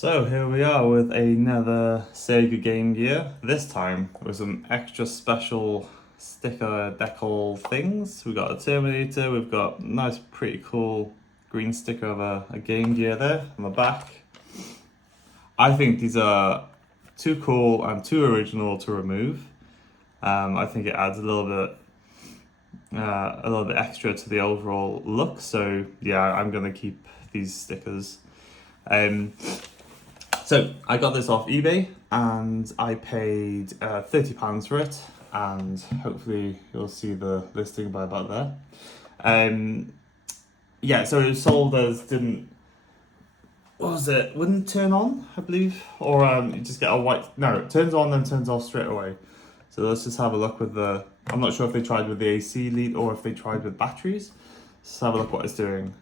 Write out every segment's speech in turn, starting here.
So here we are with another Sega Game Gear, this time with some extra special sticker decal things. We've got a Terminator, we've got nice pretty cool green sticker of a Game Gear there on the back. I think these are too cool and too original to remove. I think it adds a little bit extra to the overall look, so yeah, I'm gonna keep these stickers. So I got this off eBay and I paid £30 for it, and hopefully you'll see the listing by about there. Yeah, so it was sold as wouldn't turn on, I believe, or you just get a white, no, it turns on and turns off straight away. So let's just have a look with I'm not sure if they tried with the AC lead or if they tried with batteries. Let's have a look what it's doing.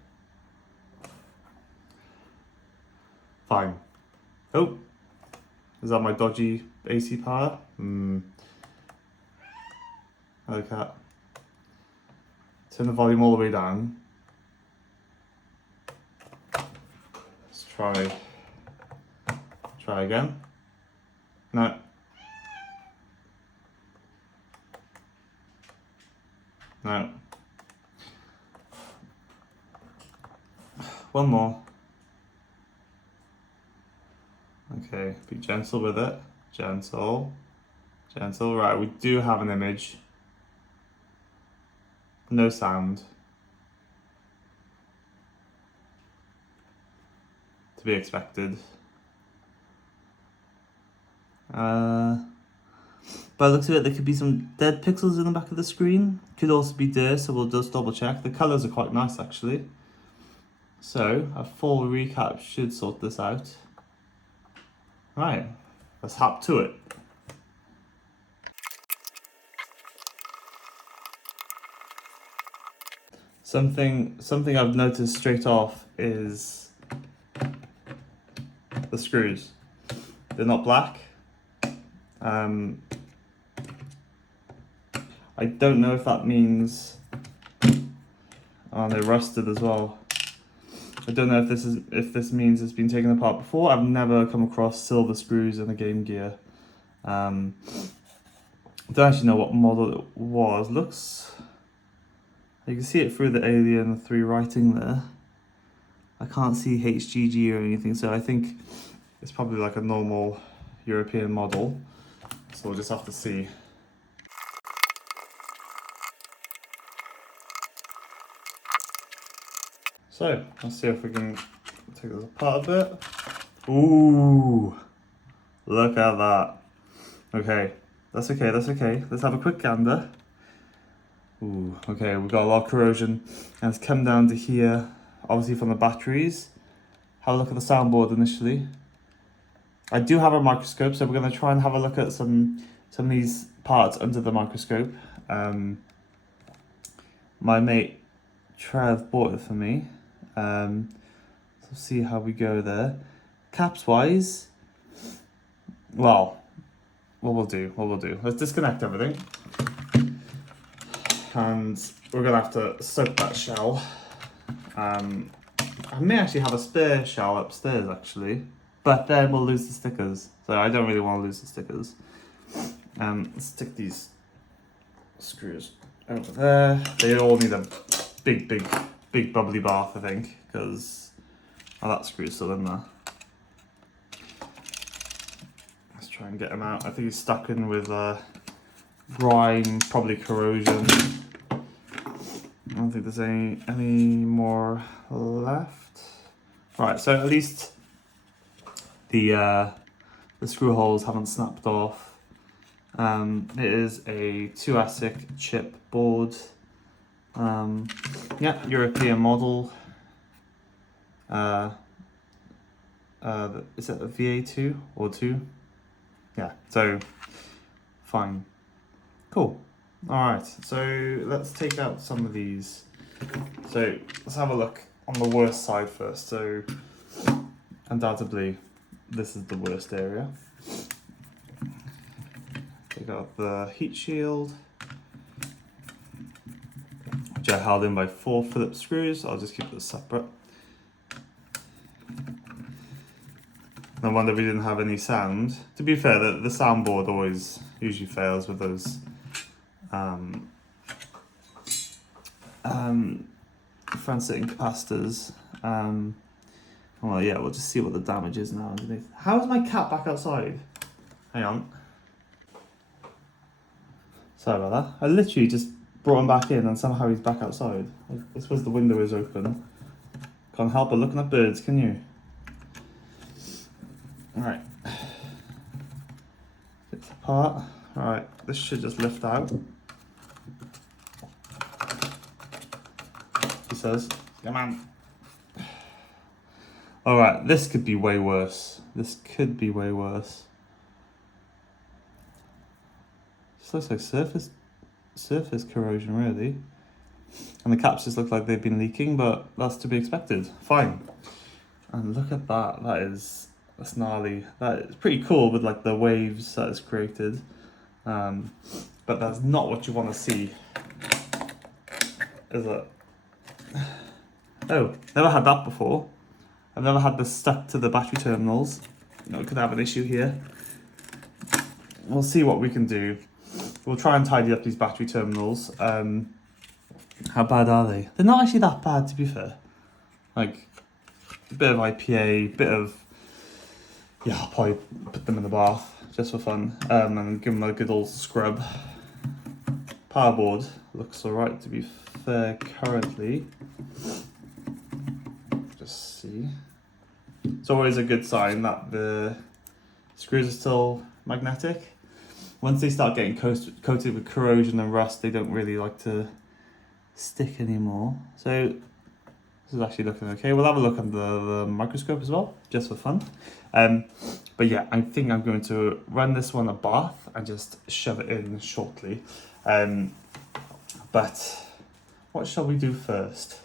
Fine. Oh, is that my dodgy AC power? Okay. Turn the volume all the way down. Let's try again. No. No. One more. Okay, be gentle with it. Gentle. Right, we do have an image. No sound. To be expected. By the looks of it, there could be some dead pixels in the back of the screen. Could also be dirt, so we'll just double check. The colours are quite nice actually. So, a full recap should sort this out. Right, let's hop to it. Something I've noticed straight off is the screws. They're not black. I don't know if that means they're rusted as well. I don't know if this means it's been taken apart before. I've never come across silver screws in a Game Gear. I don't actually know what model it was. Looks, you can see it through the Alien 3 writing there. I can't see HGG or anything, so I think it's probably like a normal European model. So we'll just have to see. So, let's see if we can take this apart a bit. Ooh, look at that. Okay, that's okay. Let's have a quick gander. Ooh, okay, we've got a lot of corrosion, and it's come down to here, obviously from the batteries. Have a look at the soundboard initially. I do have a microscope, so we're going to try and have a look at some of these parts under the microscope. My mate Trev bought it for me. So see how we go there. Caps wise, well, what we'll do, let's disconnect everything. And we're gonna have to soak that shell. I may actually have a spare shell upstairs actually, but then we'll lose the stickers. So I don't really want to lose the stickers. Let's stick these screws over there. They all need a big bubbly bath, I think, because that screw's still in there. Let's try and get him out. I think he's stuck in with grime, probably corrosion. I don't think there's any more left. Right, so at least the screw holes haven't snapped off. It is a 2ASIC chip board. Yeah, European model. Is it a VA2 or 2? Yeah, so fine. Cool. Alright, so let's take out some of these. So let's have a look on the worst side first. So undoubtedly this is the worst area. Take out the heat shield, which are held in by 4 Phillips screws. I'll just keep this separate. No wonder we didn't have any sound. To be fair, the soundboard always usually fails with those front-sitting capacitors. Well, yeah, we'll just see what the damage is now underneath. How is my cat back outside? Hang on. Sorry about that. I literally just brought him back in and somehow he's back outside. I suppose the window is open. Can't help but looking at birds, can you? Right. Get this apart. Right, this should just lift out. He says, come on. Alright, this could be way worse. This could be way worse. Just looks like surface corrosion, really. And the caps just look like they've been leaking, but that's to be expected. Fine. And look at that. That's gnarly. That is pretty cool with like the waves that it's created. But that's not what you want to see, is it? Oh, never had that before. I've never had this stuck to the battery terminals. You know, it could have an issue here. We'll see what we can do. We'll try and tidy up these battery terminals. How bad are they? They're not actually that bad, to be fair. Like, a bit of IPA, bit of... Yeah, I'll probably put them in the bath, just for fun. And give them a good old scrub. Power board looks alright, to be fair, currently. Just see. It's always a good sign that the screws are still magnetic. Once they start getting coated with corrosion and rust, they don't really like to stick anymore. So this is actually looking okay. We'll have a look under the microscope as well, just for fun. But yeah, I think I'm going to run this one a bath and just shove it in shortly. But what shall we do first?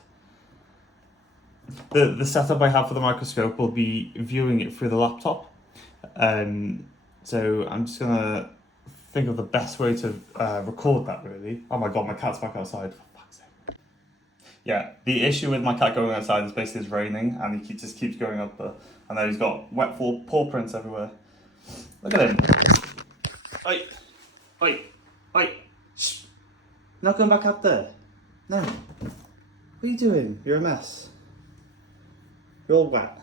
The setup I have for the microscope will be viewing it through the laptop. So I'm just gonna think of the best way to record that, really. Oh my god, my cat's back outside, for fuck's sake. Yeah, the issue with my cat going outside is basically it's raining and he just keeps going up there. And then he's got wet paw prints everywhere. Look at him. Oi, oi, oi. Shh. You're not going back up there. No. What are you doing? You're a mess. You're all wet.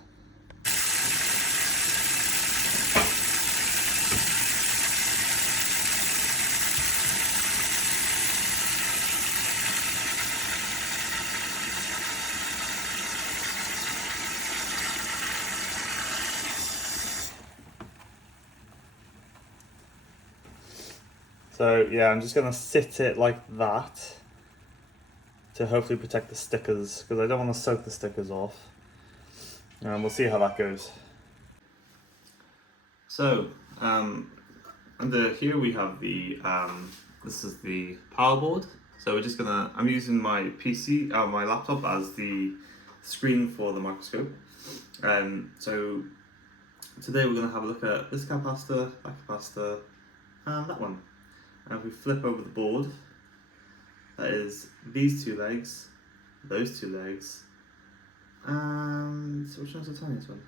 So yeah, I'm just gonna sit it like that to hopefully protect the stickers, because I don't want to soak the stickers off. And we'll see how that goes. So under here we have the this is the power board. So we're just gonna, I'm using my PC, my laptop as the screen for the microscope. So today we're gonna have a look at this capacitor, that capacitor, and that one. And if we flip over the board, that is these two legs, those two legs, and so which one's the tiniest one?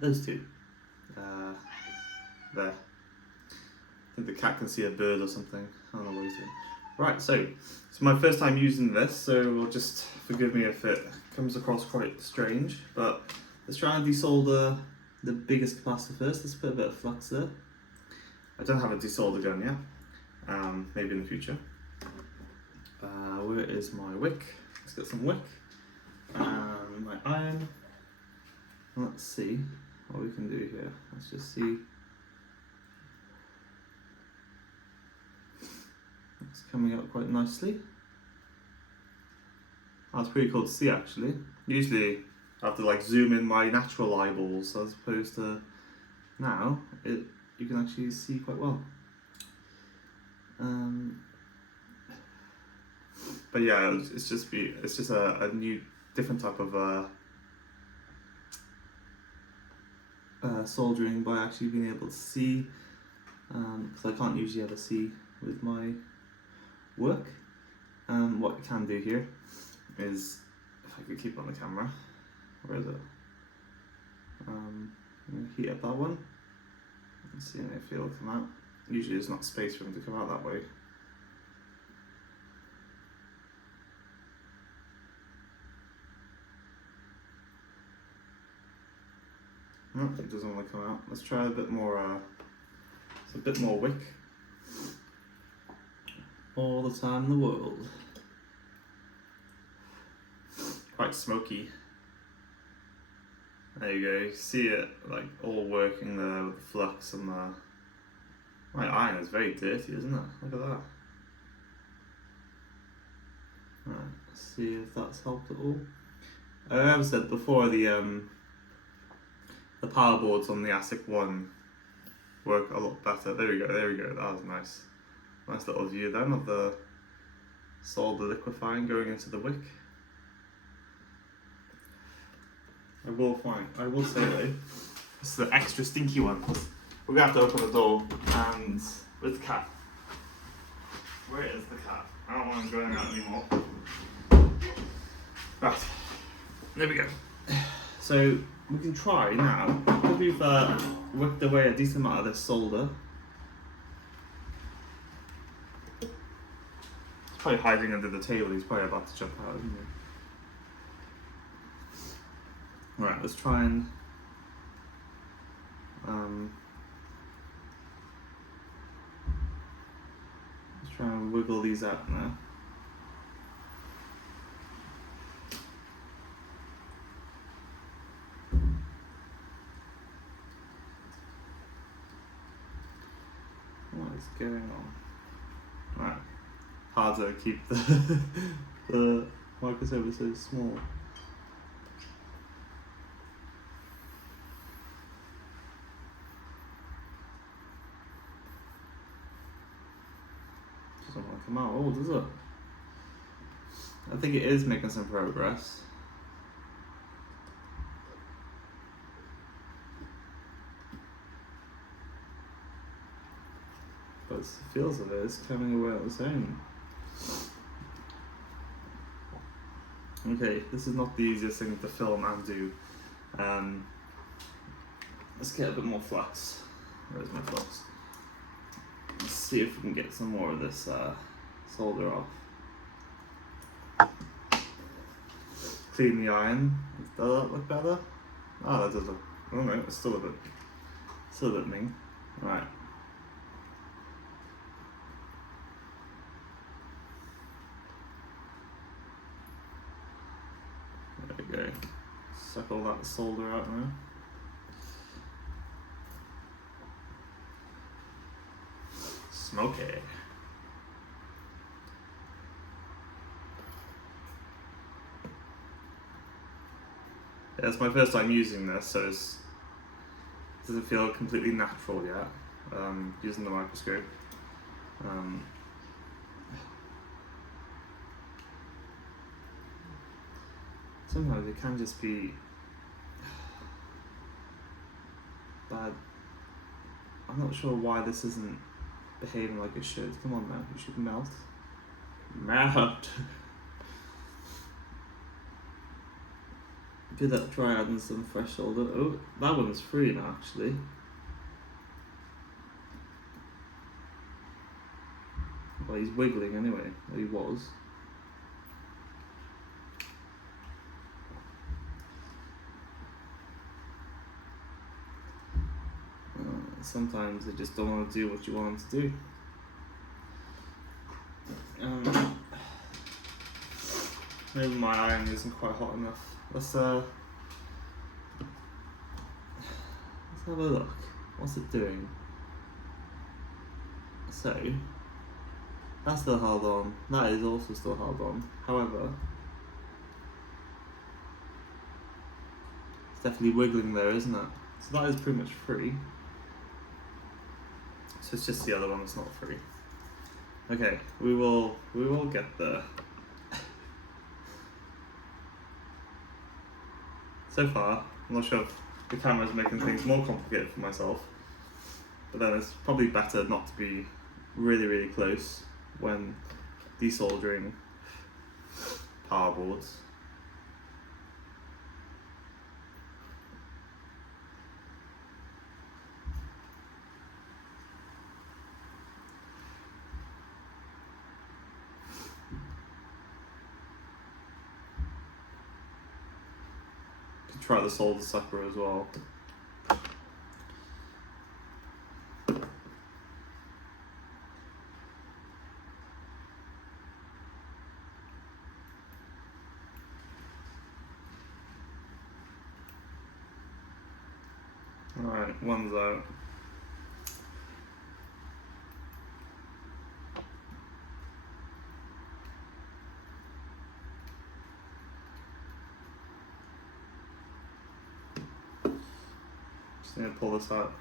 Those two. There. I think the cat can see a bird or something. I don't know what he's doing. Right, so it's my first time using this, so just forgive me if it comes across quite strange, but let's try and desolder the biggest capacitor first. Let's put a bit of flux there. I don't have a desolder gun yet, maybe in the future. Where is my wick? Let's get some wick. My iron. Let's see what we can do here. Let's just see. It's coming out quite nicely. That's pretty cool to see, actually. Usually I have to like zoom in my natural eyeballs, as opposed to now you can actually see quite well. But yeah, it's just a new, different type of soldering by actually being able to see, because I can't usually ever see with my work. What I can do here is, if I could keep it on the camera, where is it? I'm going to heat up that one and see if it'll come out. Usually there's not space for them to come out that way. No, it doesn't want to come out. Let's try a bit more, it's a bit more wick. All the time in the world. Quite smoky. There you go, you see it like all working there with the flux and the... My iron is very dirty, isn't it? Look at that. Right, let's see if that's helped at all. I've said before, the power boards on the ASIC 1 work a lot better. There we go, that was nice. Nice little view then of the solder liquefying going into the wick. I will say though, this is the extra stinky one. We're gonna have to open the door and where's the cat? Where is the cat? I don't want him going out anymore. Right, there we go. So we can try now, because we've whipped away a decent amount of this solder. He's probably hiding under the table, he's probably about to jump out, isn't he? Right, let's try and wiggle these out now. What is going on? Right, hard to keep the microscope so small. Doesn't want to come out. Oh, does it? I think it is making some progress. But it feels of it is coming away on its own. Okay, this is not the easiest thing to film and do. Let's get a bit more flux. Where's my flux? Let's see if we can get some more of this solder off. Clean the iron. Does that look better? Oh, that does look. Oh no, it's still a bit ming. Right. There we go. Suck all that solder out now. Smoky. Yeah, it's my first time using this, so it doesn't feel completely natural yet, using the microscope. Sometimes it can just be bad. I'm not sure why this isn't behaving like it should. Come on now, you should melt. Melt! Give that a try adding some fresh solder. Oh, that one's free now actually. Well, he's wiggling anyway, or he was. Sometimes they just don't want to do what you want them to do. Maybe my iron isn't quite hot enough. Let's have a look. What's it doing? So that's still held on. That is also still held on. However, it's definitely wiggling there, isn't it? So that is pretty much free. So it's just the other one that's not free. Okay, we will get there. So far, I'm not sure if the camera's making things more complicated for myself, but then it's probably better not to be really, really close when desoldering power boards. try the solder sucker as well. Alright, one's out. Just need to pull this out.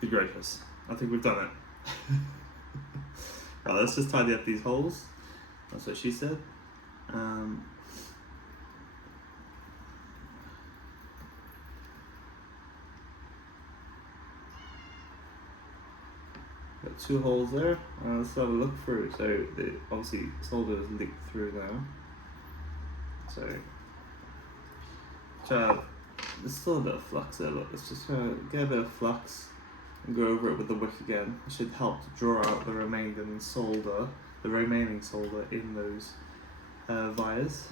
Good gracious, I think we've done it. Right, let's just tidy up these holes. That's what she said. Got 2 holes there. Let's have a look through. So the obviously solder is leaked through now. So there's still a bit of flux there. Look, let's just get a bit of flux and go over it with the wick again. It should help to draw out the remaining solder in those wires.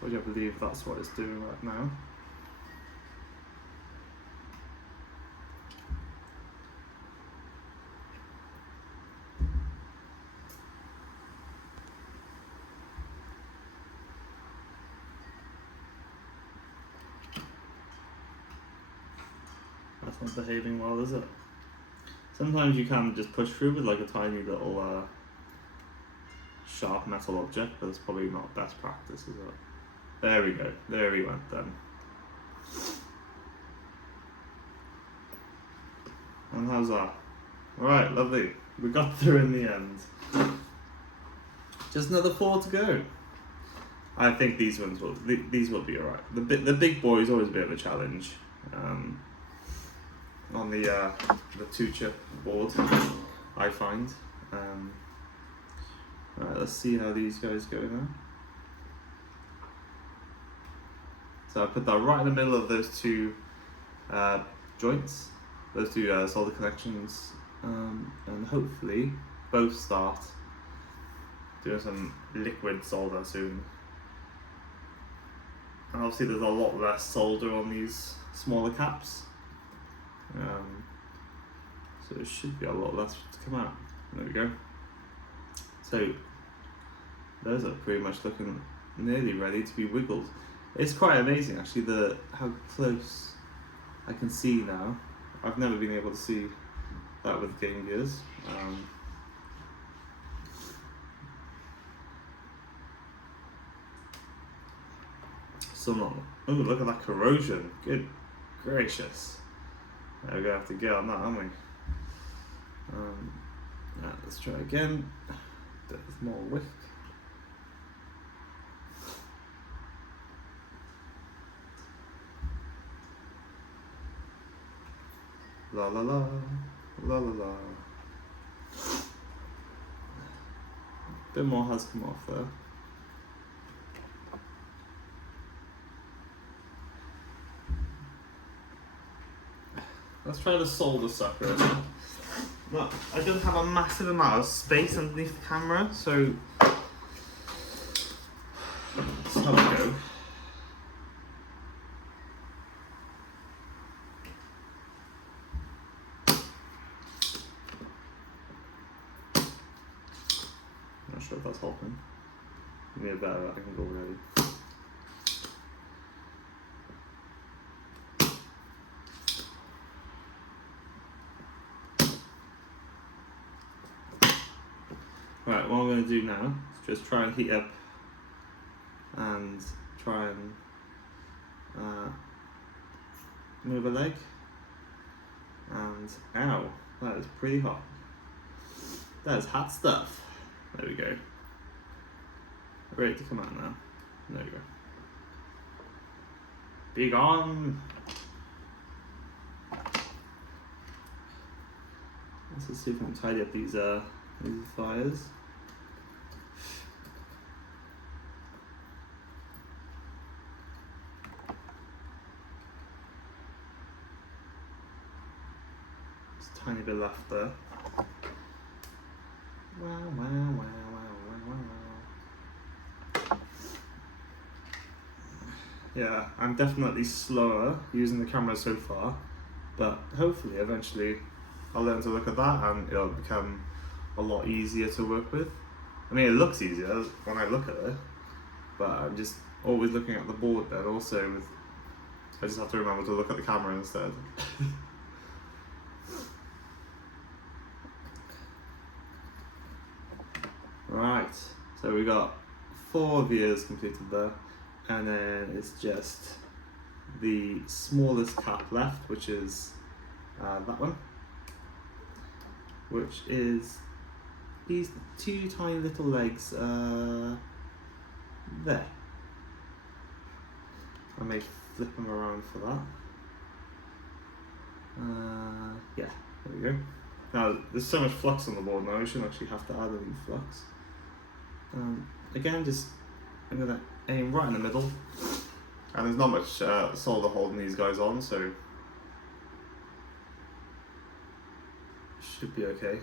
Which I believe that's what it's doing right now. That's not behaving well, is it? Sometimes you can just push through with like a tiny little sharp metal object, but it's probably not best practice, is it? There we go, there we went then. And how's that? Alright, lovely. We got through in the end. Just another 4 to go. I think these ones will be alright. The big boy is always a bit of a challenge. On the 2-chip board, I find. Right, let's see how these guys go now. So I put that right in the middle of those 2 joints, those 2 solder connections, and hopefully both start doing some liquid solder soon. And obviously there's a lot less solder on these smaller caps. So it should be a lot less to come out. There we go. So those are pretty much looking nearly ready to be wiggled. It's quite amazing actually how close I can see now. I've never been able to see that with Game Gears. Oh, look at that corrosion. Good gracious. We're gonna have to get on that, aren't we? Right, let's try again. Bit more wick. La la la, la la la. Bit more has come off there. Let's try the solder sucker. Look, I don't have a massive amount of space underneath the camera, so let's have a go. Not sure if that's helping. Need a better angle really. Right, what I'm going to do now is just try and heat up and try and move a leg. And ow, that is pretty hot. That is hot stuff. There we go. Ready to come out now. There we go. Be gone. Let's let's see if we can tidy up these wires. Just a tiny bit left there. Yeah, I'm definitely slower using the camera so far, but hopefully eventually I'll learn to look at that and it'll become a lot easier to work with. I mean, it looks easier when I look at it, but I'm just always looking at the board then also with, I just have to remember to look at the camera instead. Right, so we got 4 vias completed there, and then it's just the smallest cap left, which is that one, which is these 2 tiny little legs there. I may flip them around for that. Yeah, there we go. Now, there's so much flux on the board now, I shouldn't actually have to add any flux. Again, I'm going to aim right in the middle. And there's not much solder holding these guys on, so should be okay.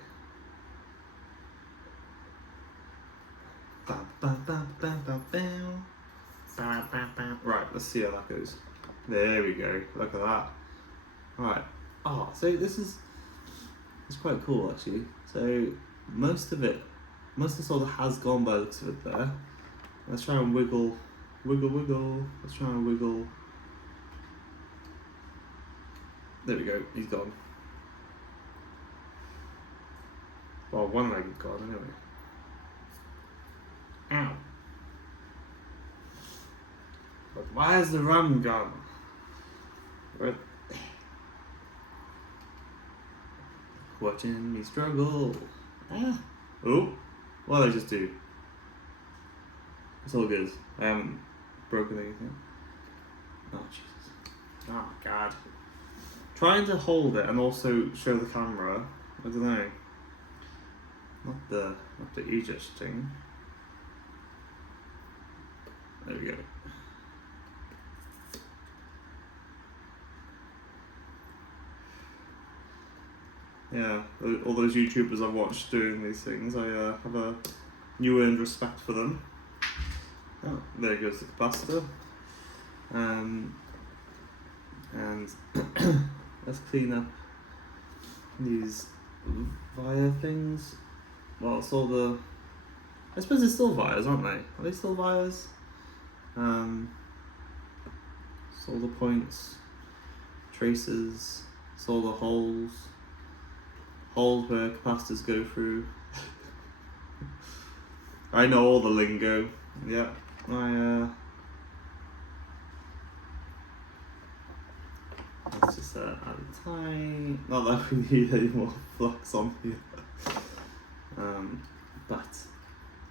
Right, let's see how that goes. There we go, look at that. Right, so it's quite cool actually. So most of the solder has gone by the looks of it there. Let's try and wiggle. Let's try and wiggle. There we go, he's gone. Well, one leg is gone anyway. Ow. But why is the rum gone? Right. Watching me struggle. Ah. Oh, what did I just do? It's all good. I haven't broken anything. Oh Jesus. Oh God. Trying to hold it and also show the camera. I don't know. Not the easiest thing. There we go. Yeah, all those YouTubers I've watched doing these things, I have a new earned respect for them. Oh, there goes the capacitor. And let's clean up these wire things. Well, it's all the, I suppose they're still wires, aren't they? Are they still wires? Solder points, traces, solder holes where capacitors go through. I know all the lingo. Yeah, let's just add a tiny, not that we need any more flux on here. But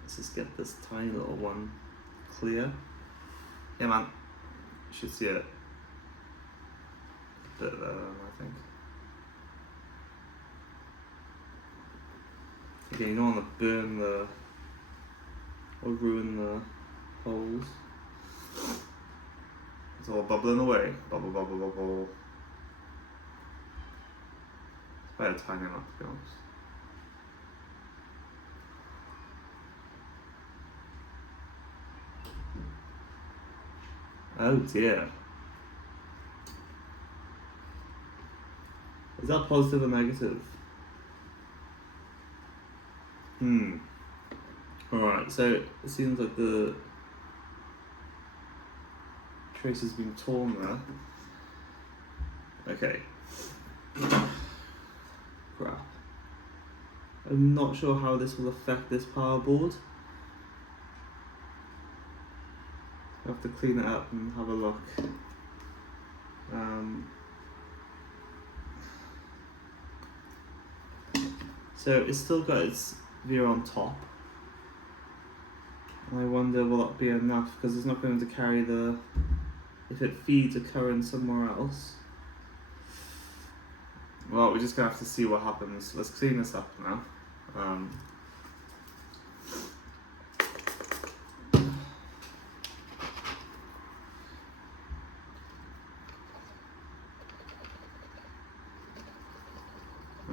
let's just get this tiny little one clear. Yeah man, you should see it a bit there, I think. Again, you don't want to burn or ruin the holes. It's all bubbling away. Bubble, bubble, bubble. It's quite a tiny amount, to be honest. Oh dear. Is that positive or negative? Alright, so it seems like the trace has been torn there. Okay. Crap. I'm not sure how this will affect this power board. I have to clean it up and have a look. So it's still got its view on top. And I wonder will that be enough, because it's not going to carry if it feeds a current somewhere else. Well, we're just gonna have to see what happens. Let's clean this up now.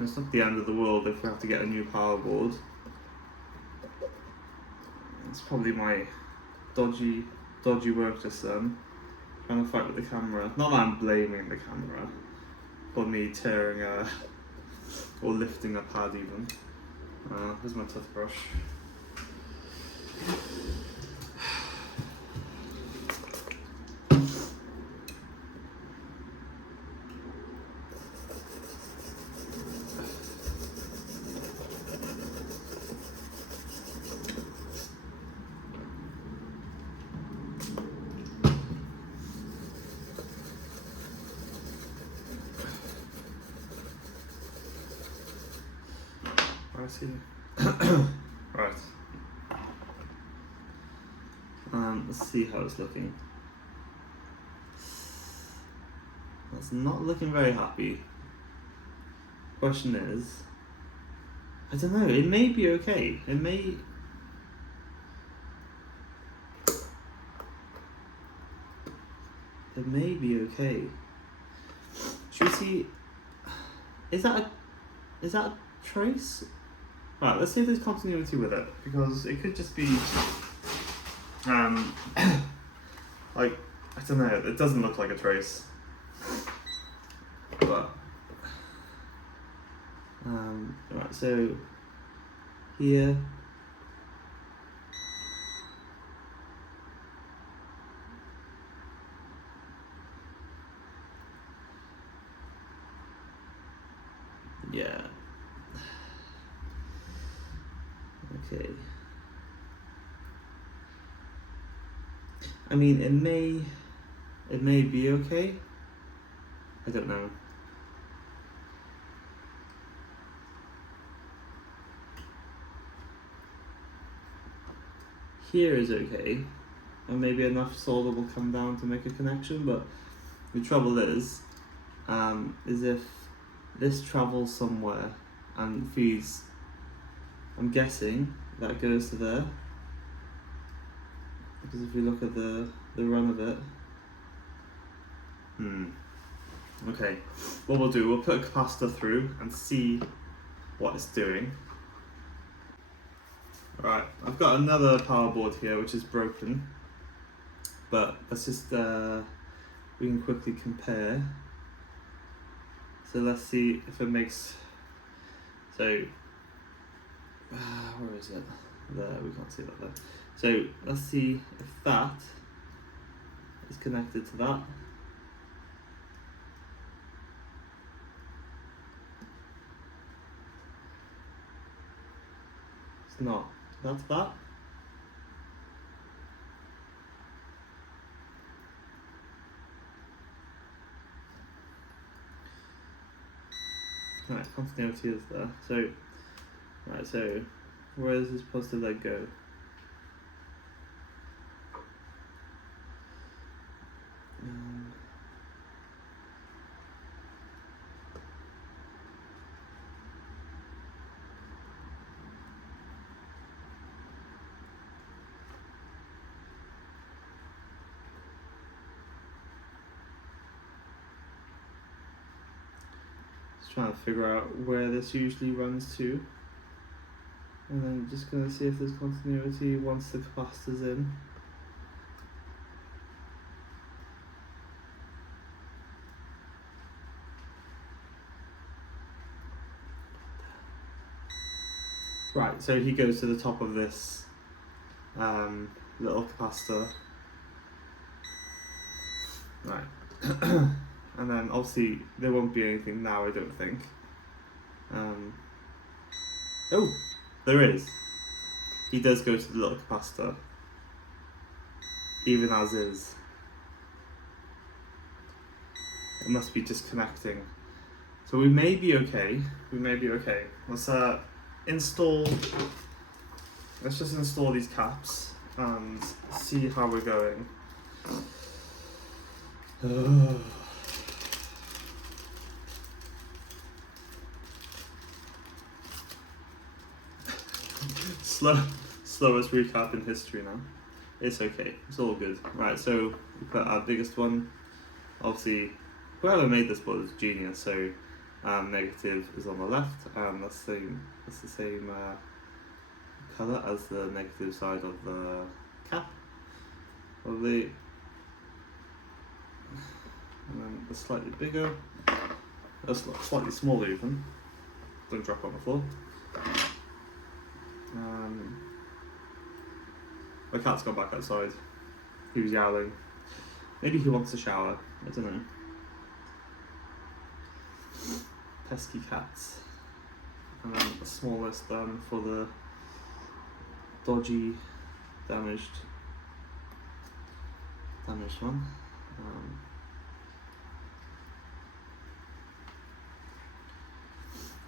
It's not the end of the world if we have to get a new power board. It's probably my dodgy work just then. Trying to fight with the camera. Not that I'm blaming the camera, but me tearing or lifting a pad even. Here's my toothbrush. I see. Right. Let's see how it's looking. That's not looking very happy. Question is, I don't know, it may be okay. It may be okay. Should we see, is that a trace? Right, let's see if there's continuity with it, because it could just be, like, I don't know, it doesn't look like a trace, but, right, so, here, yeah. Okay. I mean, it may be okay. I don't know. Here is okay, and maybe enough solder will come down to make a connection. But the trouble is if this travels somewhere and feeds. I'm guessing that goes to there, because if we look at the run of it, okay, what we'll do, we'll put a capacitor through and see what it's doing. Right, I've got another power board here which is broken, but let's just we can quickly compare. So let's see if it makes, so where is it? There, we can't see that there. So let's see if that is connected to that. It's not. That's that. Right, continuity is there. So, right, so where does this positive leg go? Trying to figure out where this usually runs to, and then just going to see if there's continuity once the capacitor's in. Right, so he goes to the top of this little capacitor. Right. And then obviously there won't be anything now, I don't think. Oh, there is. He does go to the little capacitor, even as is. It must be just connecting. So we may be okay. We may be okay. Let's install. Let's just install these caps and see how we're going. slowest recap in history now. It's okay. It's all good. Right, so we put our biggest one. Obviously, whoever made this board is genius. So negative is on the left, and that's the same color as the negative side of the cap. Probably, and then the slightly bigger. That's slightly smaller even. Don't drop on the floor. My cat's gone back outside. He was yowling. Maybe he wants a shower. I don't know. Pesky cats. And then the smallest for the dodgy, damaged one.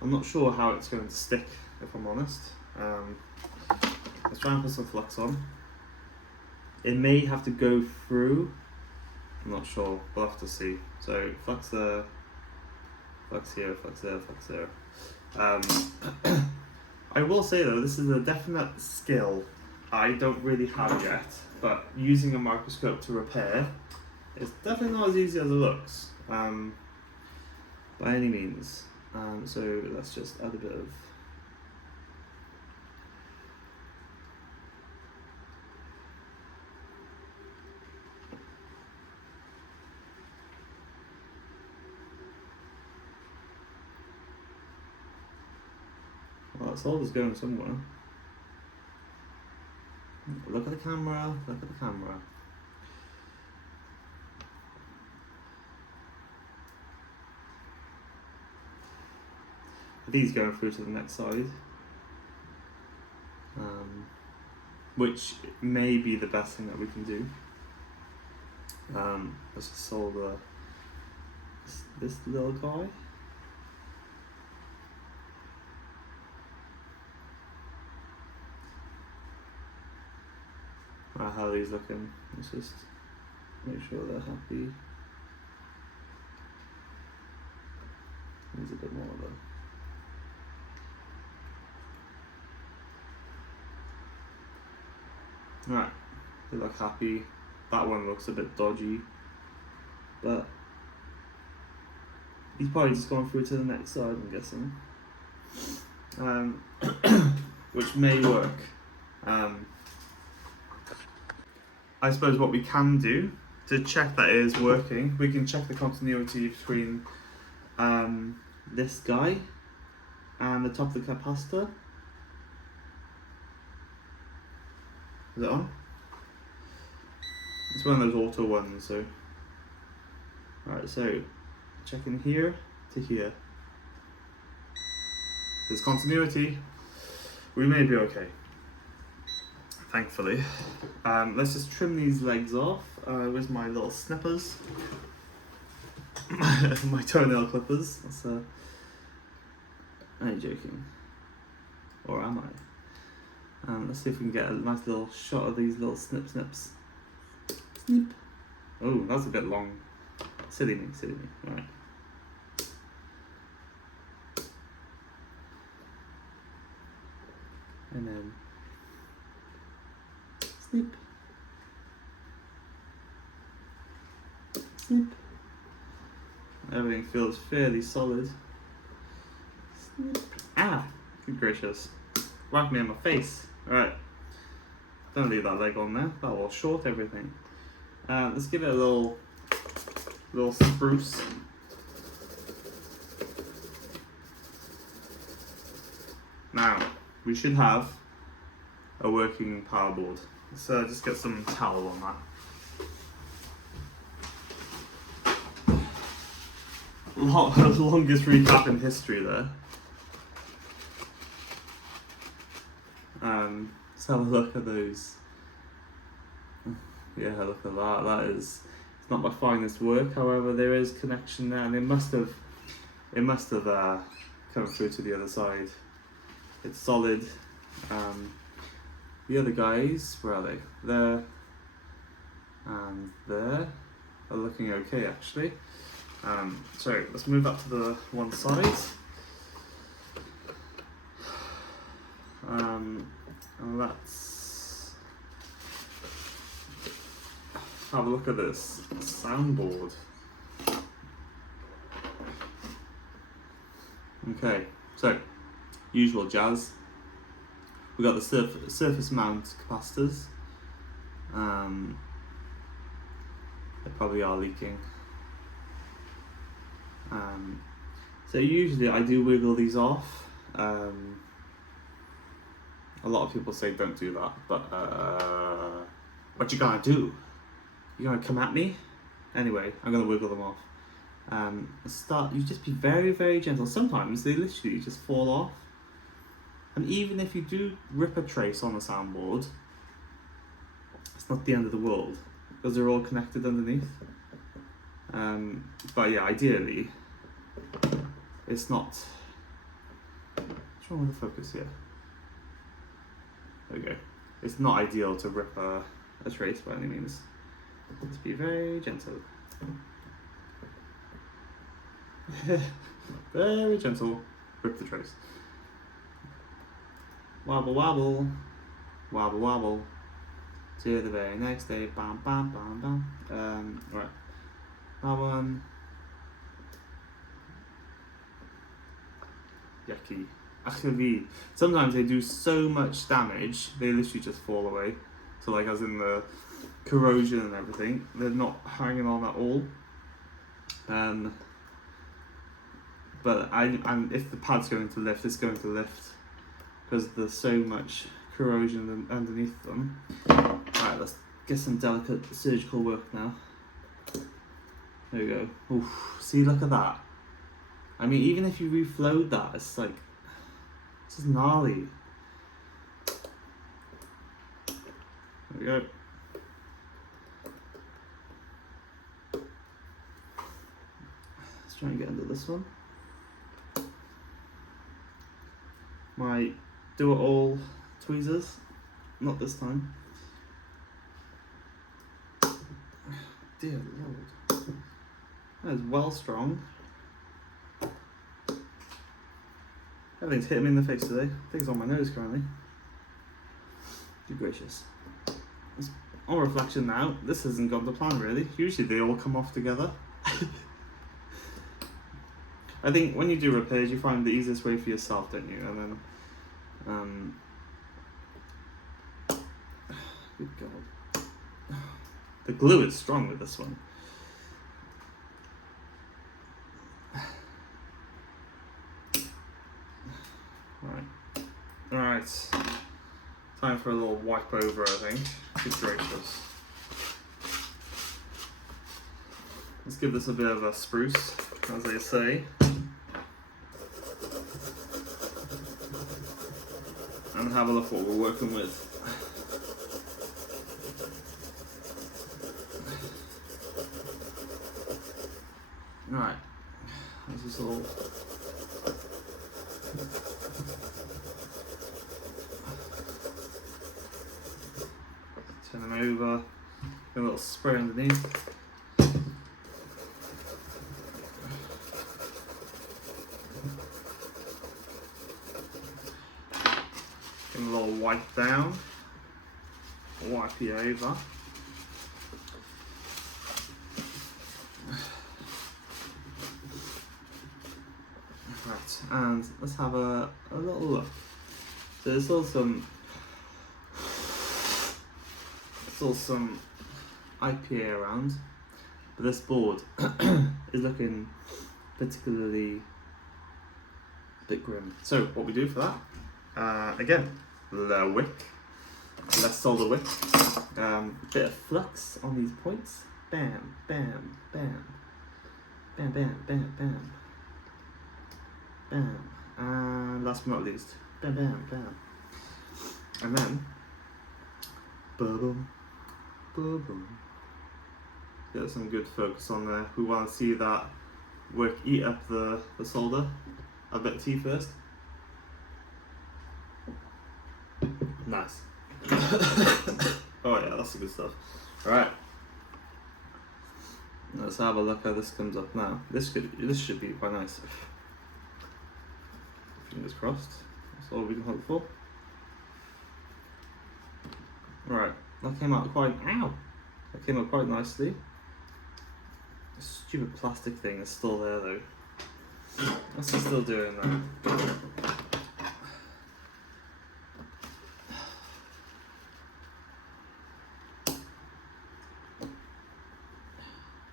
I'm not sure how it's going to stick, if I'm honest. Let's try and put some flux on. It may have to go through. I'm not sure. We'll have to see. So flux there, flux here, flux there, flux there. I will say though, this is a definite skill I don't really have yet. But using a microscope to repair, it's definitely not as easy as it looks. By any means. So let's just add a bit of well, that solder's going somewhere. Look at the camera, look at the camera. These going through to the next side, which may be the best thing that we can do. Let's just solder this little guy. How are these looking? Let's just make sure they're happy. Needs a bit more of them. Right, they look happy. That one looks a bit dodgy, but he's probably just gone through to the next side, I'm guessing, which may work. I suppose what we can do to check that it is working, we can check the continuity between this guy and the top of the capacitor. Is it on? It's one of those auto ones, so. Alright, so checking here to here. There's continuity. We may be okay. Thankfully. Let's just trim these legs off. Where's my little snippers? My toenail clippers. That's am I joking? Or am I? Let's see if we can get a nice little shot of these little snips. Snip. Oh, that's a bit long. Silly me. Alright. And then snip. Everything feels fairly solid. Snip. Ah, good gracious. Whack me in my face. Alright. Don't leave that leg on there. That will short everything. Let's give it a little spruce. Now, we should have a working power board. So just get some towel on that. Longest recap in history there. Let's have a look at those. Yeah, look at that. That is, it's not my finest work. However, there is connection there, and it must have come through to the other side. It's solid. The other guys, where are they? There and there are looking okay actually. So let's move up to the one side. And let's have a look at this soundboard. Okay, so usual jazz. We got the surface mount capacitors. They probably are leaking. So usually I do wiggle these off. A lot of people say don't do that, but what you gonna do? You gonna come at me? Anyway, I'm gonna wiggle them off. You just be very, very gentle. Sometimes they literally just fall off. And even if you do rip a trace on the soundboard, it's not the end of the world because they're all connected underneath. But yeah, ideally, it's not. What's wrong with the focus here? There we go. It's not ideal to rip a trace by any means. Just be very gentle. Very gentle. Rip the trace. Wobble wobble, wobble wobble. To the very next day. Bam bam bam bam. Right. That one. Yucky. Actually, sometimes they do so much damage, they literally just fall away. So like as in the corrosion and everything, they're not hanging on at all. But if the pad's going to lift, it's going to lift because there's so much corrosion underneath them. Alright, let's get some delicate surgical work now. There we go. Oof, see, look at that. I mean, even if you reflowed that, it's like, this is gnarly. There we go. Let's try and get under this one. My do-it-all tweezers, not this time. Dear Lord, that is well strong. Everything's hitting me in the face today. I think it's on my nose currently. Good gracious. On reflection now, this hasn't gone to plan really. Usually they all come off together. I think when you do repairs, you find the easiest way for yourself, don't you? And then, good God. The glue is strong with this one. Alright. Time for a little wipe over, I think. Good gracious. Let's give this a bit of a spruce, as they say. And have a look what we're working with. Right, this is all. Turn them over, get a little spray underneath. Get a little wipe down, wipe you over. Right, and let's have a little look. So there's still some IPA around, but this board is looking particularly a bit grim. So what we do for that, again, the wick, let's solder wick, bit of flux on these points, bam, bam, bam, bam, bam, bam, bam, bam, and last but not least, bam, bam, bam, and then, boom, boom, boom. Get some good focus on there. We want to see that wick eat up the solder. A bit of tea first. Nice. Oh yeah, that's the good stuff. Alright. Let's have a look how this comes up now. This should be quite nice. Fingers crossed. That's all we can hope for. Right, that came out quite, ow! That came out quite nicely. The stupid plastic thing is still there though. What's it still doing that?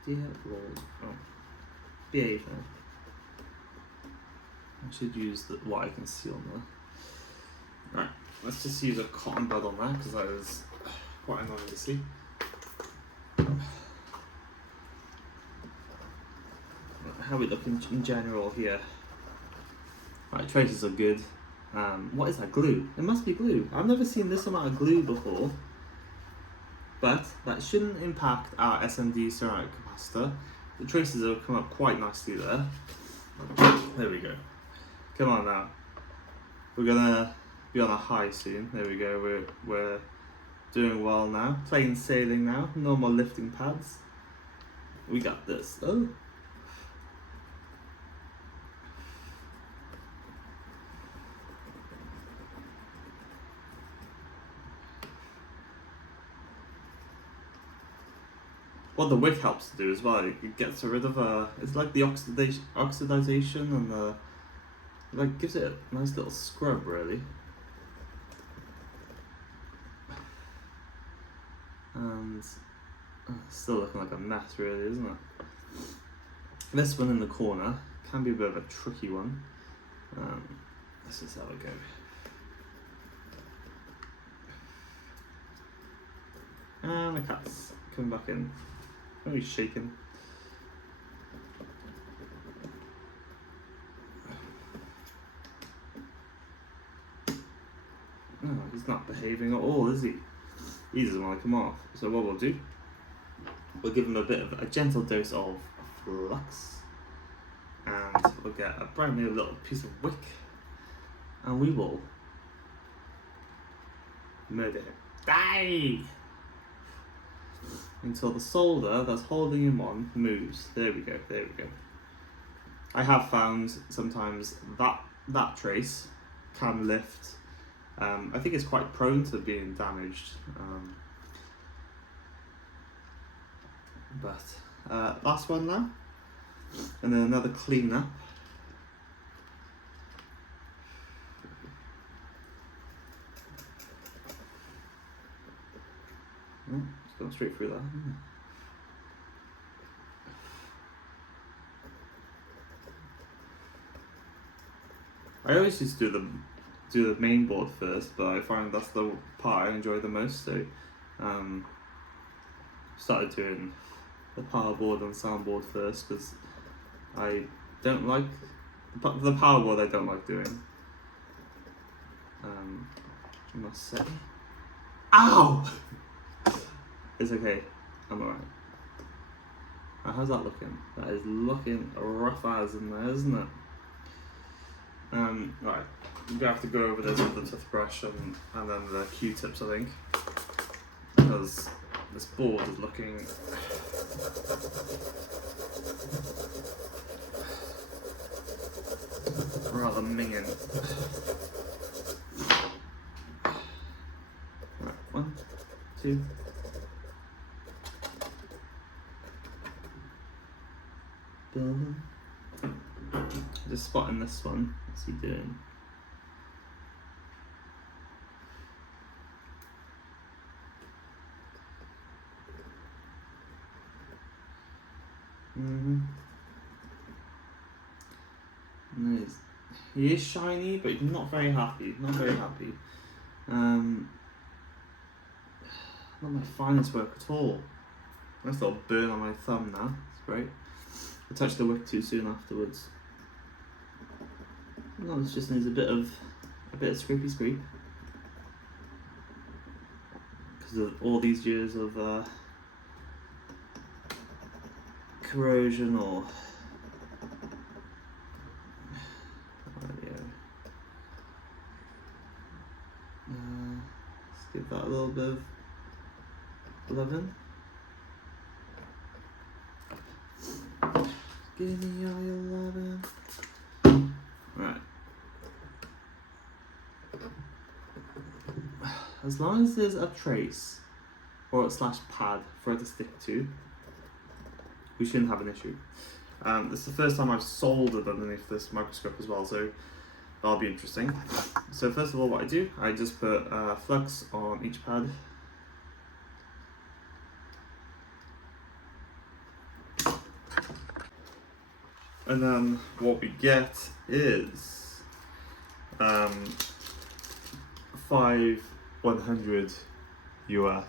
Dear Lord. Oh. Behave now. I should use what I can see on there. Right, let's just use a cotton bud on that because that is quite annoying to see. How are we looking in general here? Right, traces are good. What is that, glue? It must be glue. I've never seen this amount of glue before. But that shouldn't impact our SMD ceramic capacitor. The traces have come up quite nicely there. There we go. Come on now. We're gonna be on a high soon. There we go. We're doing well now. Plain sailing now. No more lifting pads. We got this. Oh. What the wick helps to do as well, it gets rid of it's like the oxidization and the, like gives it a nice little scrub really. And it's still looking like a mess really, isn't it? This one in the corner can be a bit of a tricky one. Let's just have a go. And the cat's coming back in. Oh, he's shaking. Oh, he's not behaving at all, is he? He doesn't want to come off. So what we'll do, we'll give him a bit of a gentle dose of flux. And we'll get a brand new little piece of wick. And we will murder him. Die! Until the solder that's holding him on moves. There we go, there we go. I have found sometimes that trace can lift. I think it's quite prone to being damaged. But last one now. And then another clean up. It's going straight through that. I always used to do the main board first, but I find that's the part I enjoy the most. So, started doing the power board and soundboard first because I don't like the power board. I don't like doing. I must say. Ow! It's okay. I'm alright. How's that looking? That is looking rough as in there, isn't it? Right. We're gonna have to go over this with the toothbrush and then the Q-tips, I think, because this board is looking rather minging. Right, 1, 2. Building. Just spotting this one. What's he doing? Nice. He is shiny, but he's not very happy. Not very happy. Not my finest work at all. Nice little burn on my thumb now. It's great. I touched the wick too soon afterwards. No, it just needs a bit of scrapey scrape because of all these years of corrosion or let's give that a little bit of loving. Give me all your loving. Right. as long as there's a trace or a slash pad for it to stick to, we shouldn't have an issue. This is the first time I've soldered underneath this microscope as well, so that'll be interesting. So first of all, what I do, I just put flux on each pad. And then what we get is 5 100 UF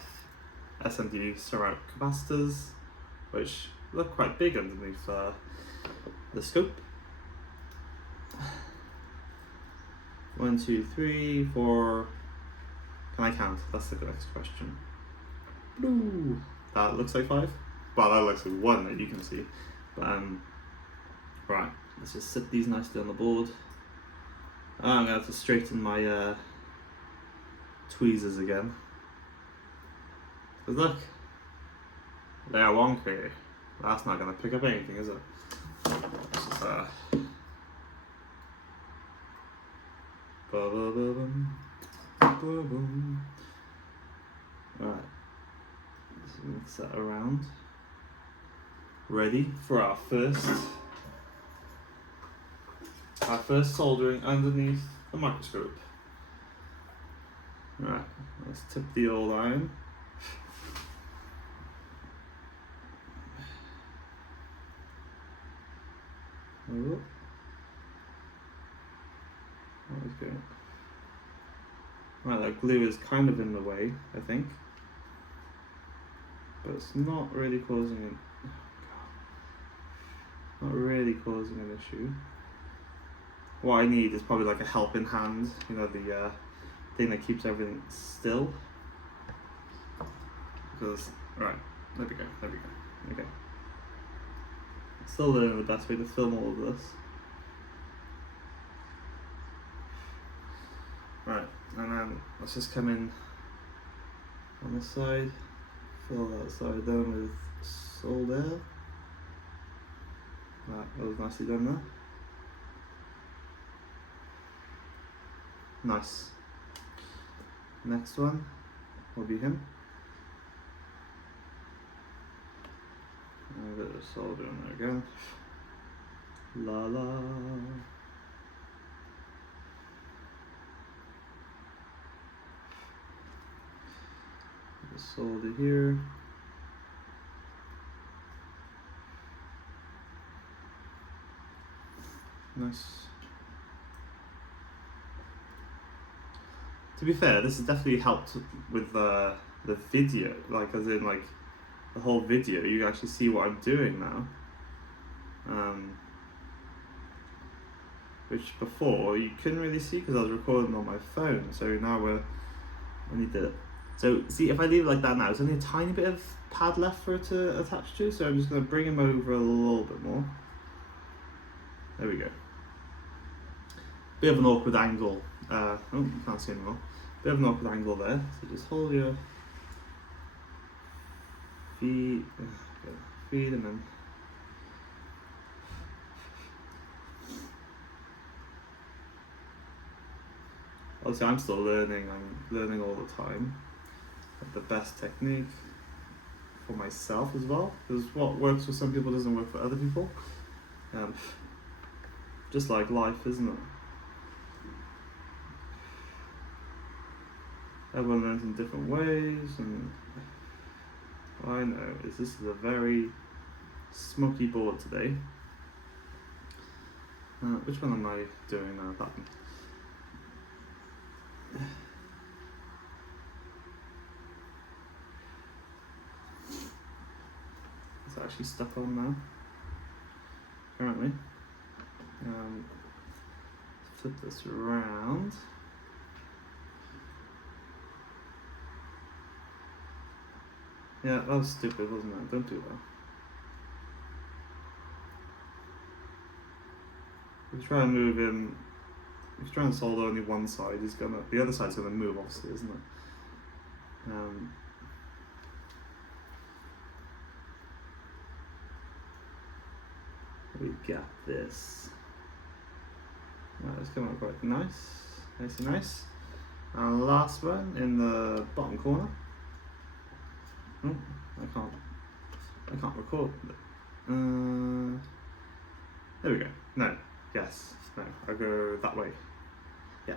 SMD ceramic capacitors, which look quite big underneath the scope. 1, 2, 3, 4. Can I count? That's the next question. Ooh, that looks like 5. Well, that looks like 1 that you can see. But right, let's just sit these nicely on the board. I'm gonna have to straighten my tweezers again. Cause look, they are wonky. That's not gonna pick up anything, is it? Let's just Alright, let's mix that around. Ready for our first soldering underneath the microscope. Right, let's tip the old iron. Oh. That was good. Right, that glue is kind of in the way, I think. But it's not really causing an issue. What I need is probably like a helping hand, you know, the thing that keeps everything still. Because, right, there we go. Okay. Still learning the best way to film all of this. Right, and then let's just come in on this side, fill that side down with solder. That was nicely done there. Nice. Next one will be him. A bit of solder in there again. La la. The solder here. Nice. To be fair, this has definitely helped with the video, like as in like the whole video. You can actually see what I'm doing now, which before you couldn't really see because I was recording on my phone. So now I need to. So see, if I leave it like that now, there's only a tiny bit of pad left for it to attach to. So I'm just going to bring him over a little bit more. There we go. Bit of an awkward angle. Oh, you can't see anymore. Bit of an awkward angle there. So just hold your feet and then obviously I'm still learning. I'm learning all the time. The best technique for myself as well, because what works for some people doesn't work for other people. Just like life, isn't it? Everyone learns in different ways, and all I know is this is a very smoky board today. Which one am I doing now? That one. It's actually stuck on now, apparently. Flip this around. Yeah, that was stupid, wasn't it? Don't do that. If you try and move him, if you try and solder only one side, the other side's gonna move, obviously, isn't it? We got this. Right, it's coming out quite nice and nice. And last one in the bottom corner. Oh, I can't record. There we go. No, yes, no, I'll go that way. Yeah.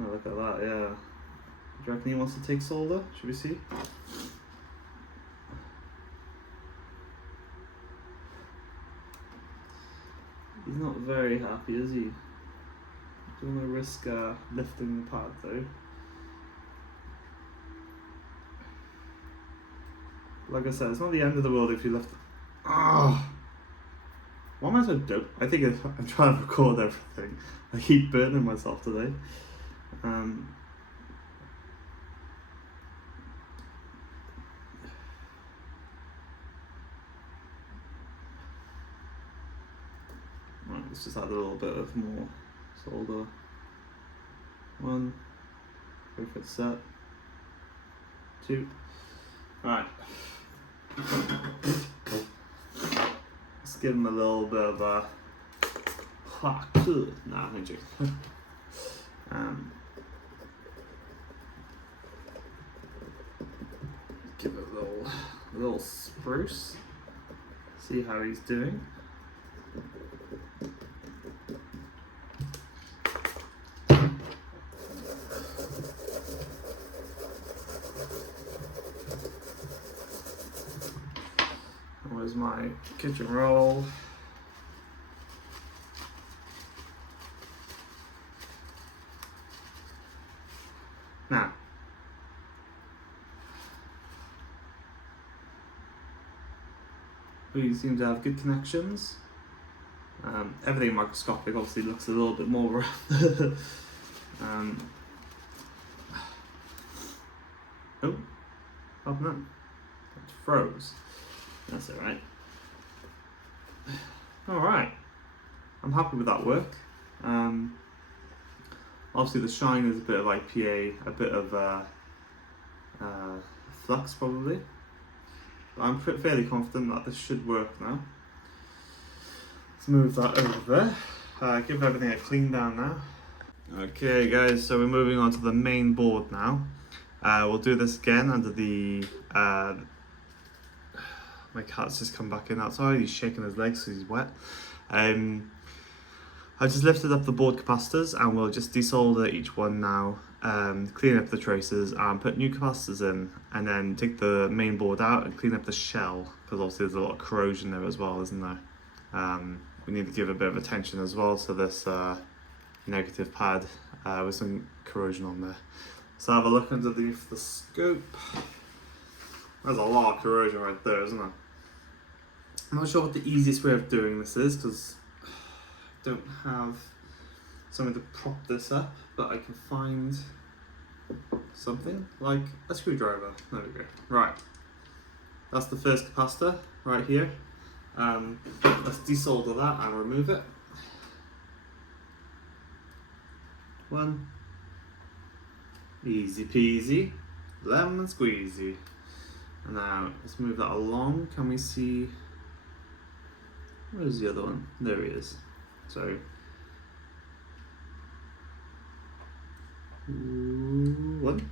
Oh, look at that, yeah. Do you reckon he wants to take solder? Should we see? He's not very happy, is he? Don't want to risk lifting the pad though. Like I said, it's not the end of the world if you lift it. Ah! Why am I so dope? I think I'm trying to record everything. I keep burning myself today. Right, let's just add a little bit of more solder. One, go for set. Two. Alright. Let's give him a little bit of a nah, I'm joking. Give it a little spruce. See how he's doing. Where's my kitchen roll? Now, we seem to have good connections. Everything microscopic obviously looks a little bit more round. Oh, oh no, it froze. That's alright. Alright, I'm happy with that work. Obviously the shine is a bit of IPA, a bit of flux probably. But I'm fairly confident that this should work now. Let's move that over there. Give everything a clean down now. Okay guys, so we're moving on to the main board now. We'll do this again under the my cat's just come back in outside, he's shaking his legs because he's wet. I just lifted up the board capacitors and we'll just desolder each one now, clean up the traces and put new capacitors in, and then take the main board out and clean up the shell, because obviously there's a lot of corrosion there as well, isn't there? We need to give a bit of attention as well to this negative pad with some corrosion on there. So have a look underneath the scope. There's a lot of corrosion right there, isn't there? I'm not sure what the easiest way of doing this is, because I don't have something to prop this up, but I can find something like a screwdriver. There we go. Right, that's the first capacitor right here. Let's desolder that and remove it. One, easy peasy, lemon squeezy. And now let's move that along. Can we see? Where's the other one? There he is. So, one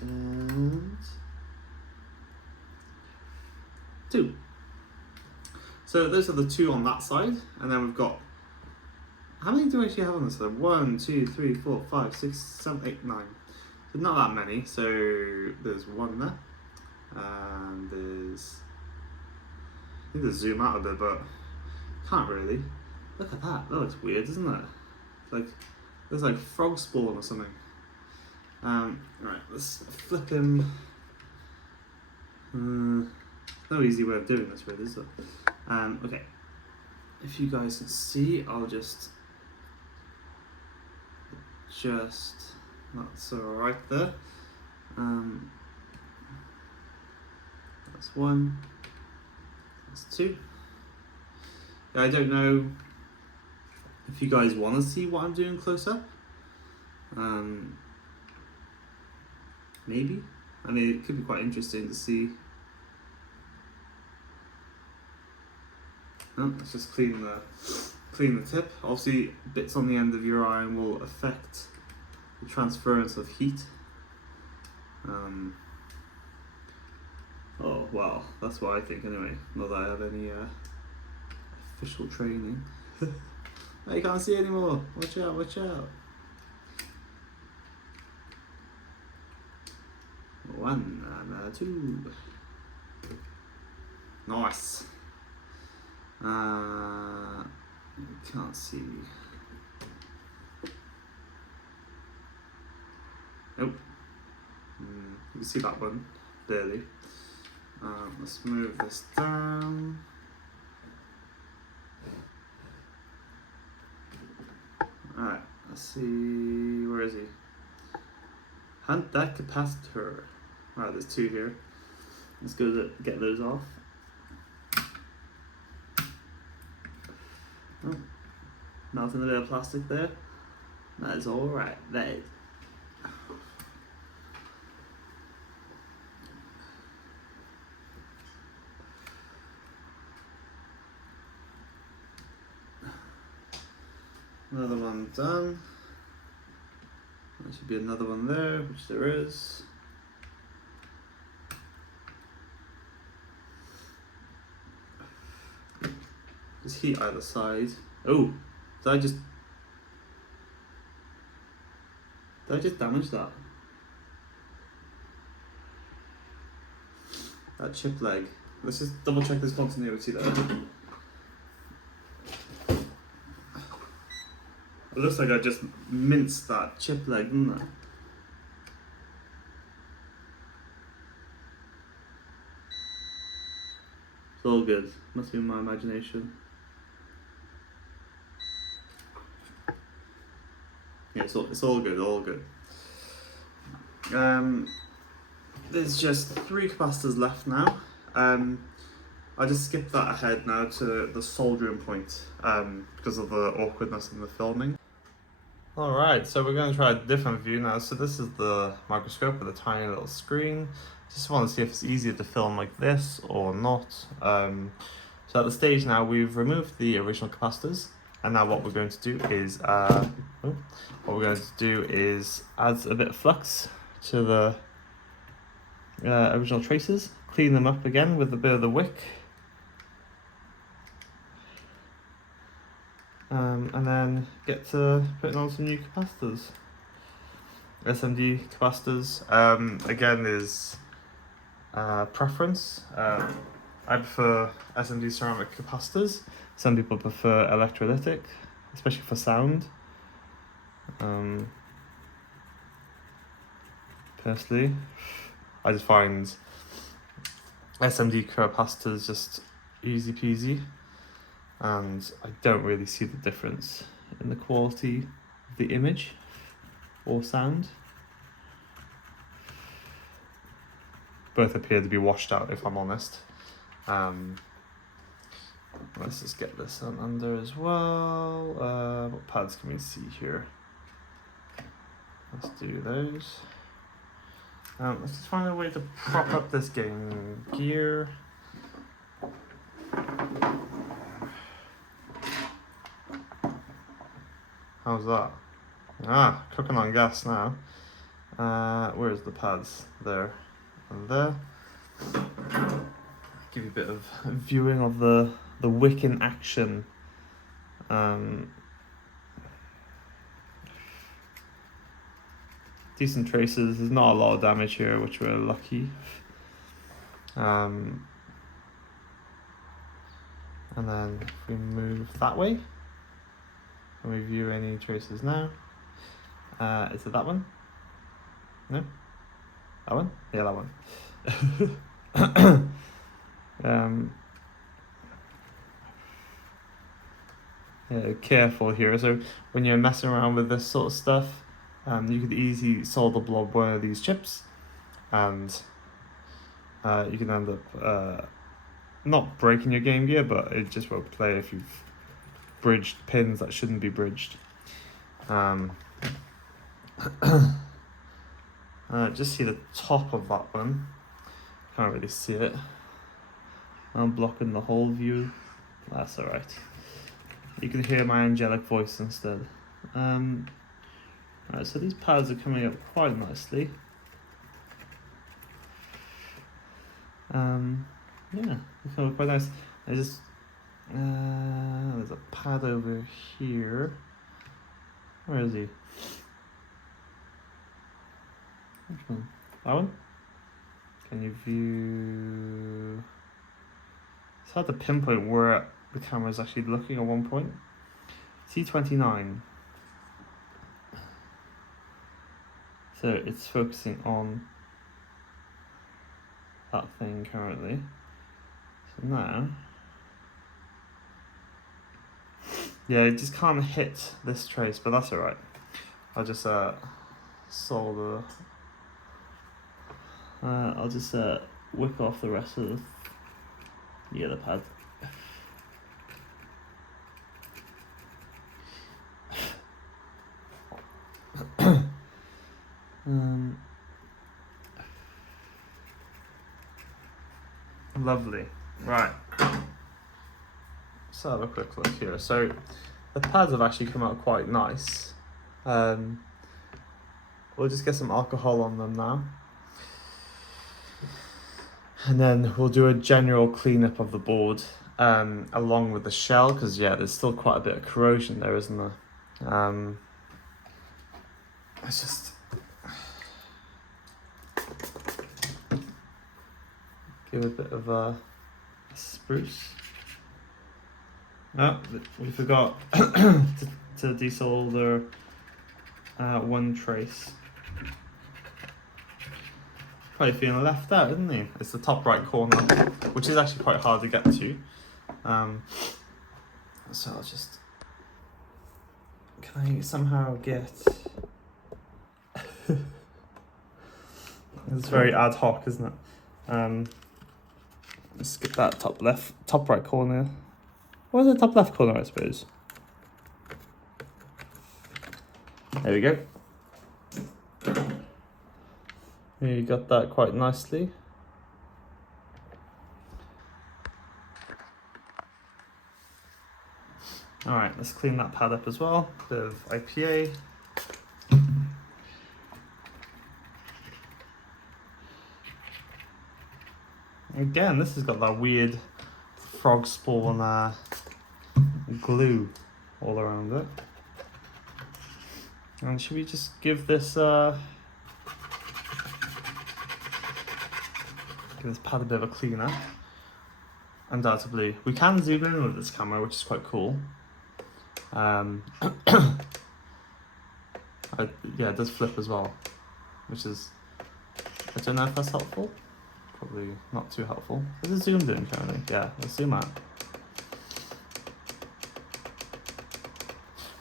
and two. So those are the two on that side, and then we've got, how many do we actually have on this side? 1, 2, 3, 4, 5, 6, 7, 8, 9. So not that many. So there's one there, and there's, I need to zoom out a bit, but can't really. Look at that. That looks weird, doesn't it? It's like there's like frog spawn or something. Right, let's flip him. No easy way of doing this, really, is there? Okay. If you guys can see, I'll just that's alright there. That's one. That's two. I don't know if you guys want to see what I'm doing close up. Maybe. I mean, it could be quite interesting to see. Let's just clean the tip. Obviously, bits on the end of your iron will affect the transference of heat. Oh well, that's what I think anyway. Not that I have any official training. Oh, you can't see anymore. Watch out! Watch out! 1 and 2. Nice. Can't see. Nope. You can see that one, barely. Let's move this down. Alright, let's see, where is he? Hunt that capacitor. Alright, there's 2 here. Let's go get those off. Oh, melting a bit of plastic there. That is alright, that is. Another one done. There should be another one there, which there is. Just heat either side. Oh, did I just damage that? That chip leg. Let's just double check this continuity there. It looks like I just minced that chip leg, didn't I? It's all good. Must be my imagination. Yeah, it's all good, all good. There's just 3 capacitors left now. I just skipped that ahead now to the soldering point because of the awkwardness in the filming. Alright, so we're going to try a different view now. So this is the microscope with a tiny little screen. Just want to see if it's easier to film like this or not. So at the stage now, we've removed the original capacitors, and now what we're going to do is add a bit of flux to the original traces, clean them up again with a bit of the wick. And then get to putting on some new capacitors. SMD capacitors, again, is preference. I prefer SMD ceramic capacitors. Some people prefer electrolytic, especially for sound. Personally, I just find SMD capacitors just easy peasy. And I don't really see the difference in the quality of the image or sound. Both appear to be washed out, if I'm honest. Let's just get this on under as well. What pads can we see here? Let's do those. Let's just find a way to prop up this Game Gear. How's that? Cooking on gas now. Where's the pads? There and there. Give you a bit of viewing of the wick in action. Decent traces. There's not a lot of damage here, which we're lucky. And then if we move that way, and we view any traces now. Is it that one? No? That one? Yeah, that one. Yeah, careful here. So when you're messing around with this sort of stuff, you could easily solder blob one of these chips, and you can end up not breaking your Game Gear, but it just won't play if you've bridged pins that shouldn't be bridged. Just see the top of that one. Can't really see it. I'm blocking the whole view That's alright. You can hear my angelic voice instead. Right, so these pads are coming up quite nicely. Yeah, they come up quite nice. I just there's a pad over here. Where is he? Which one? That one? Can you view? It's hard to pinpoint where the camera is actually looking at one point. C29. So it's focusing on that thing currently. So now, yeah, it just can't hit this trace, but that's alright. I'll just solder. I'll just wick off the rest of the other pad. Lovely. Right. Let's have a quick look here. So the pads have actually come out quite nice. We'll just get some alcohol on them now. And then we'll do a general cleanup of the board along with the shell, because yeah, there's still quite a bit of corrosion there, isn't there? Let's just give a bit of a spruce. Oh, we forgot to desolder one trace. Probably feeling left out, isn't he? It's the top right corner, which is actually quite hard to get to. So I'll just... Can I somehow get... It's very ad hoc, isn't it? Let's get that top right corner. What is the top left corner, I suppose? There we go. You got that quite nicely. Alright, let's clean that pad up as well. Bit of IPA. Again, this has got that weird frog spawn glue all around it. And should we just give this pad a bit of a clean up? Undoubtedly. We can zoom in with this camera, which is quite cool. Yeah, it does flip as well, which is, I don't know if that's helpful. Probably not too helpful. Is it zoomed in currently? Yeah, let's zoom out.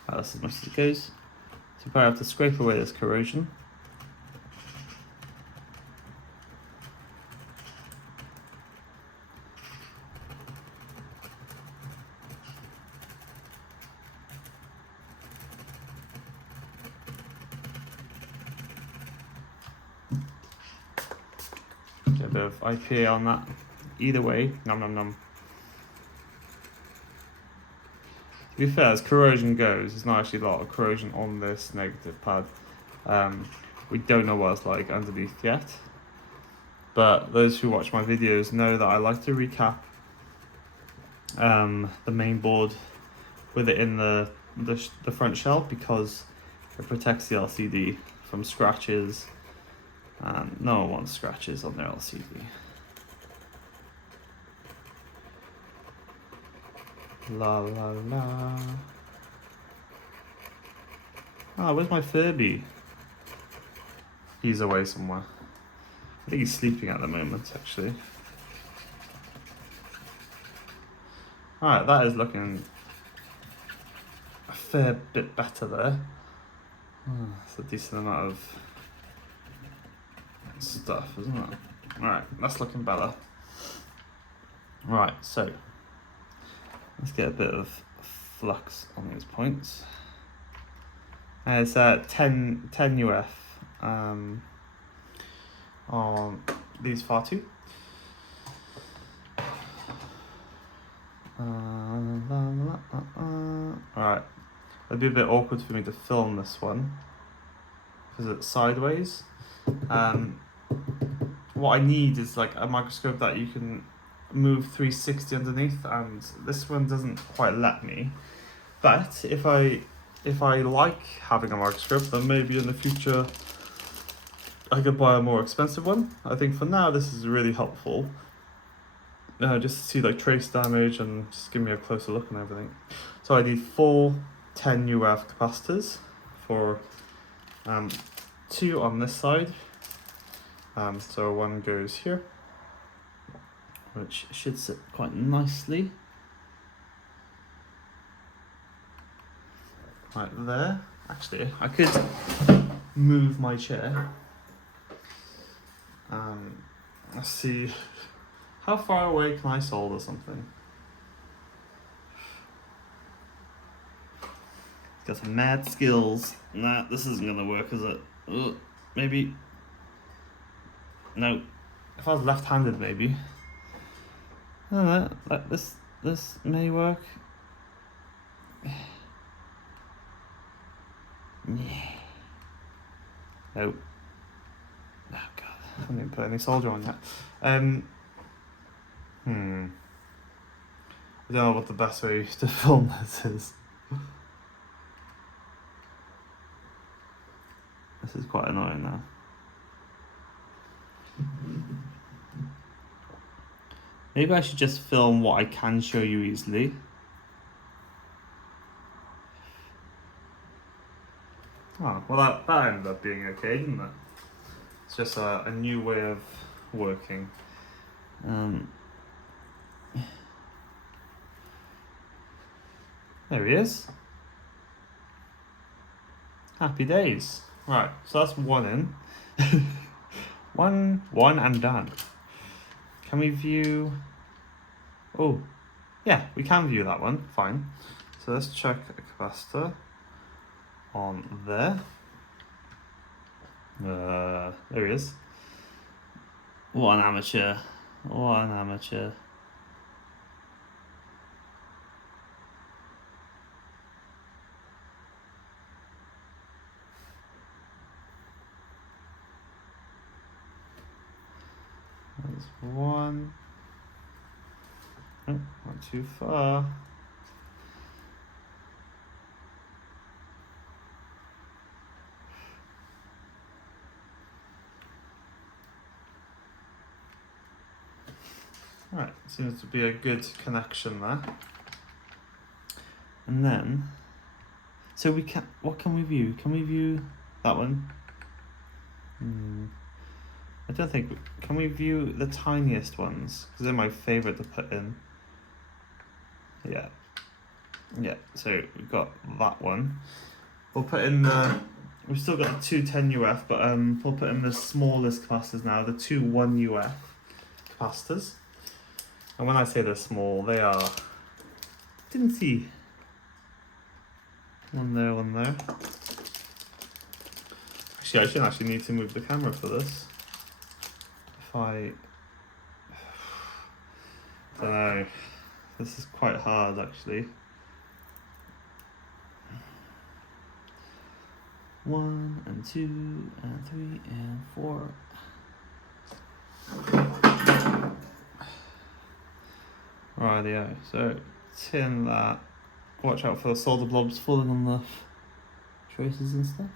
Right, that's as much as it goes. So you probably have to scrape away this corrosion. Get a bit of IPA on that. Either way, nom nom nom. To be fair, as corrosion goes, there's not actually a lot of corrosion on this negative pad. We don't know what it's like underneath yet. But those who watch my videos know that I like to recap the main board with it in the front shell, because it protects the LCD from scratches. And no one wants scratches on their LCD. La la la. Ah, where's my Furby? He's away somewhere. I think he's sleeping at the moment, actually. Alright, that is looking a fair bit better there. It's a decent amount of stuff, isn't it? Alright, that's looking better. Right, so let's get a bit of flux on these points. It's 10 UF on these far two. Alright, it'd be a bit awkward for me to film this one because it's sideways. What I need is like a microscope that you can move 360 underneath, and this one doesn't quite let me. But if I like having a microscope, then maybe in the future I could buy a more expensive one. I think for now this is really helpful. Just to see like trace damage and just give me a closer look and everything. So I need 4 10 UF capacitors for 2 on this side. So one goes here, which should sit quite nicely. Right there. Actually, I could move my chair. Let's see. How far away can I solder something? Got some mad skills. Nah, this isn't gonna work, is it? Ugh, maybe. No. If I was left-handed, maybe. I don't know. Like this may work. Yeah. Nope. Oh god, I haven't even put any solder on yet. I don't know what the best way to film this is. This is quite annoying now. Maybe I should just film what I can show you easily. Oh, well that ended up being okay, didn't it? It's just a new way of working. There he is. Happy days. Right, so that's one in. one and done. Can we view? Oh, yeah, we can view that one. Fine. So let's check a capacitor on there. There he is. What an amateur. What an amateur. There's one. Oh, not too far. Right, seems to be a good connection there. And then, so we can, what can we view? Can we view that one? I don't think, can we view the tiniest ones? Because they're my favourite to put in. Yeah, so we've got that one. We'll put in the, we've still got the 2 10 UF, but we'll put in the smallest capacitors now, the 2 1 UF capacitors. And when I say they're small, they are, didn't see. One there, one there. Actually, I shouldn't actually need to move the camera for this. If I don't know, this is quite hard actually. 1 and 2 and 3 and 4. Rightio, so tin that. Watch out for the solder blobs falling on the traces and stuff.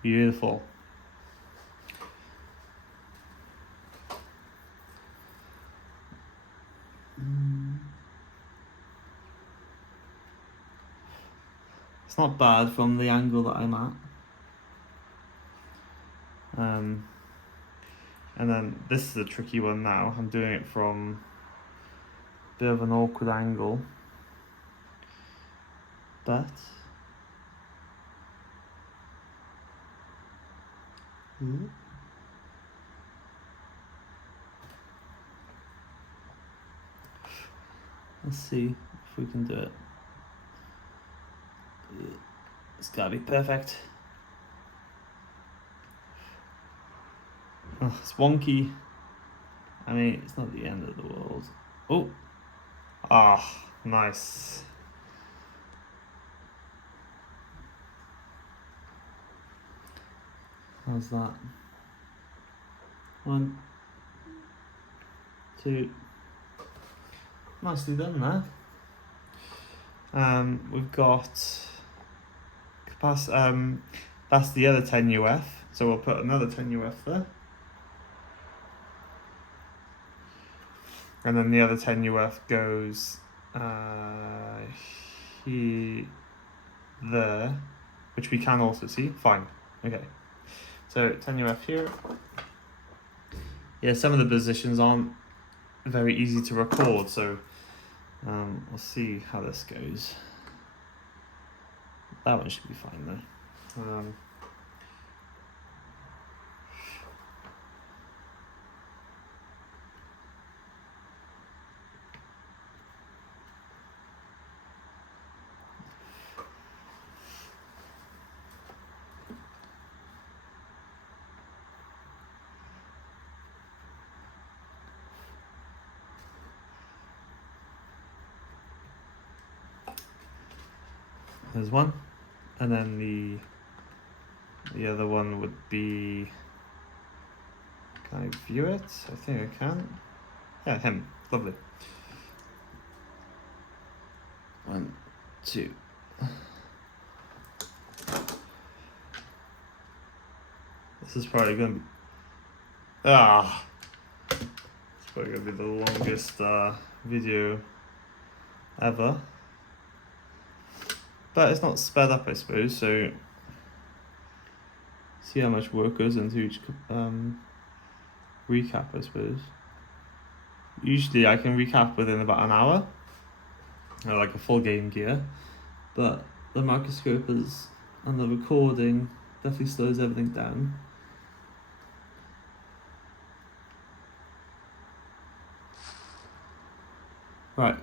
Beautiful. It's not bad from the angle that I'm at. And then this is a tricky one now. I'm doing it from a bit of an awkward angle. But let's see if we can do it. It's gotta be perfect. Oh, it's wonky. I mean, it's not the end of the world. Oh! Ah, nice. How's that? 1, 2. Nicely done there. We've got that's the other 10 UF, so we'll put another 10 UF there. And then the other 10 UF goes here, there, which we can also see. Fine. Okay. So 10 UF here. Yeah, some of the positions aren't very easy to record, so we'll see how this goes. That one should be fine though. There's one, and then the other one would be. Can I view it? I think I can. Yeah, him. Lovely. 1, 2. This is probably gonna be. It's probably gonna be the longest video ever. But it's not sped up, I suppose, so see how much work goes into each recap, I suppose. Usually I can recap within about an hour, like a full Game Gear, but the microscope is, and the recording definitely slows everything down. Right,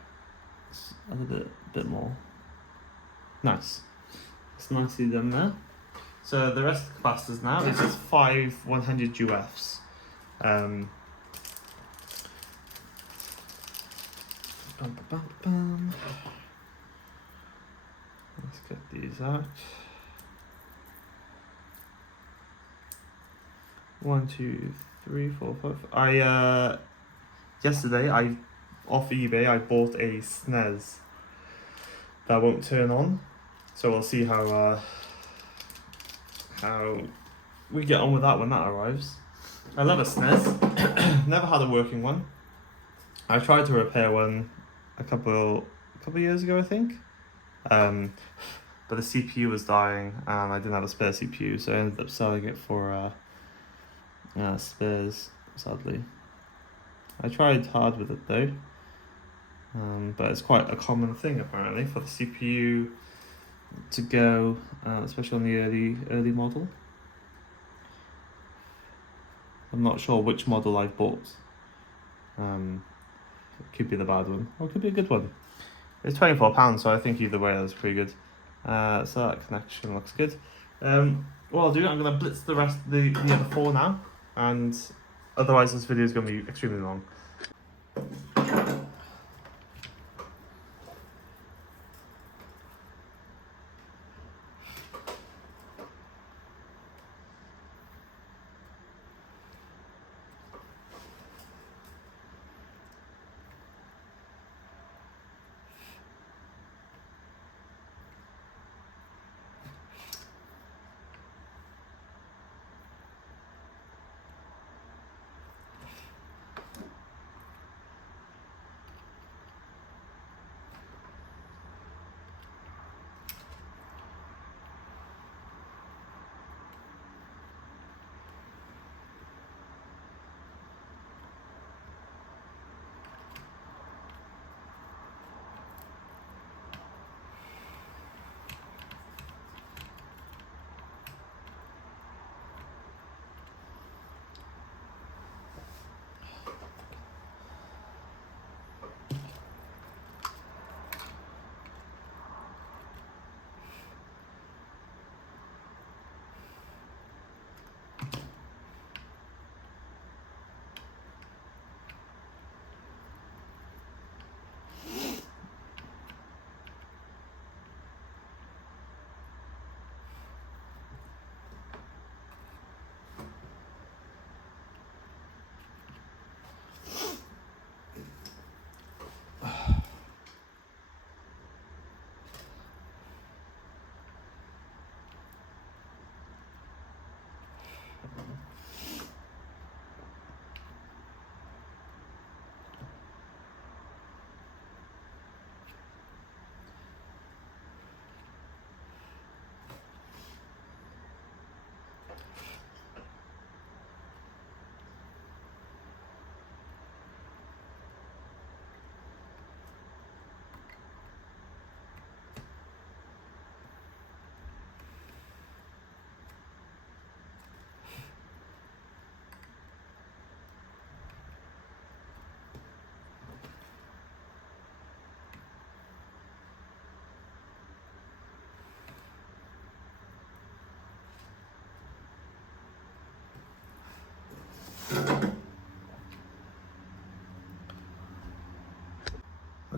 a little bit more. Nice. It's nicely done there. So the rest of the capacitors now is just 5 100 UFs. Let's get these out. 1, 2, 3, 4, 5. Yesterday off eBay I bought a SNES that won't turn on, so we'll see how we get on with that when that arrives. I love a SNES. Never had a working one. I tried to repair one a couple years ago, I think. But the CPU was dying and I didn't have a spare CPU, so I ended up selling it for spares, sadly. I tried hard with it though, but it's quite a common thing apparently for the CPU to go, especially on the early model. I'm not sure which model I've bought. It could be the bad one, or it could be a good one. It's £24, so I think either way that's pretty good. So that connection looks good. What I'll do, I'm going to blitz the rest of the other 4 now, and otherwise this video is going to be extremely long.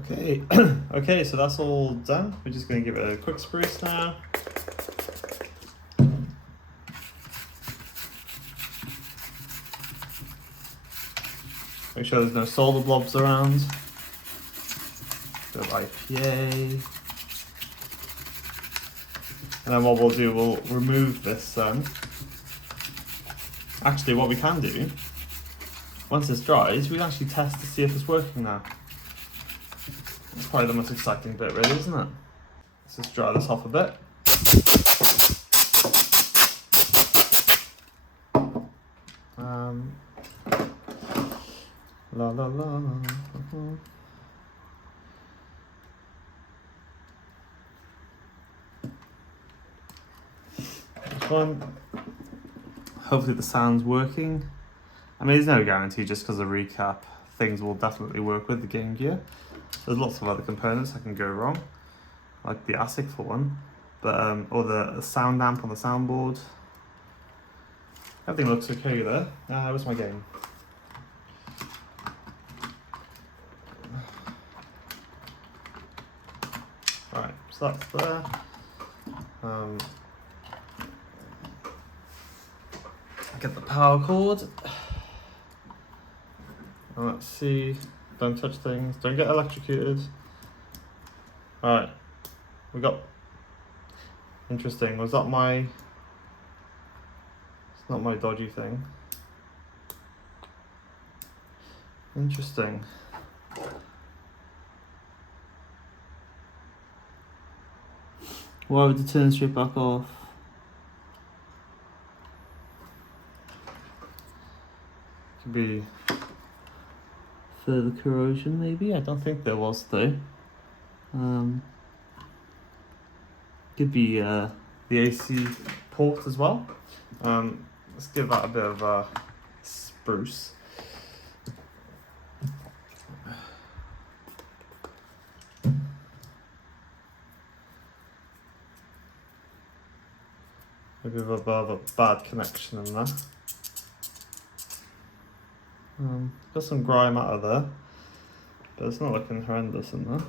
Okay, okay, so that's all done. We're just going to give it a quick spruce now. Make sure there's no solder blobs around. Bit of IPA. And then what we'll do, we'll remove this. Actually, what we can do, once this dries, we can actually test to see if it's working now. It's probably the most exciting bit, really, isn't it? Let's just dry this off a bit. La la la la. This one. Hopefully the sound's working. I mean, there's no guarantee just because of recap. Things will definitely work with the Game Gear. There's lots of other components that can go wrong, like the ASIC for one, but or the sound amp on the soundboard. Everything looks okay there. Where's my game? Right, so that's there. Get the power cord. And let's see. Don't touch things. Don't get electrocuted. Alright. We got... Interesting. Was that my... It's not my dodgy thing. Interesting. Why would the turn straight back off? Could be further corrosion, maybe. I don't think there was though. Could be the AC port as well. Let's give that a bit of a spruce. Maybe a bit of a bad connection in there. Got some grime out of there, but it's not looking horrendous in there.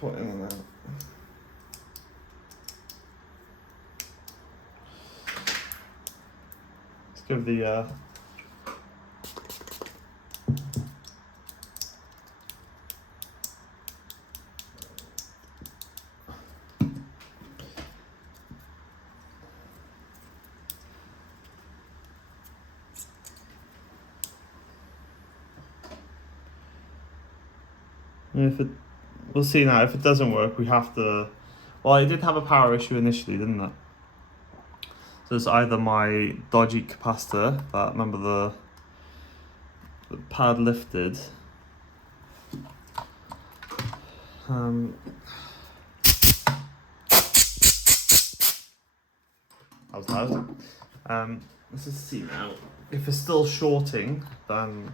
Put in and out. Let's give the if it, we'll see now. If it doesn't work, we have to. Well, it did have a power issue initially, didn't it? So it's either my dodgy capacitor that, remember the pad lifted. That was loud. Let's just see now. If it's still shorting, then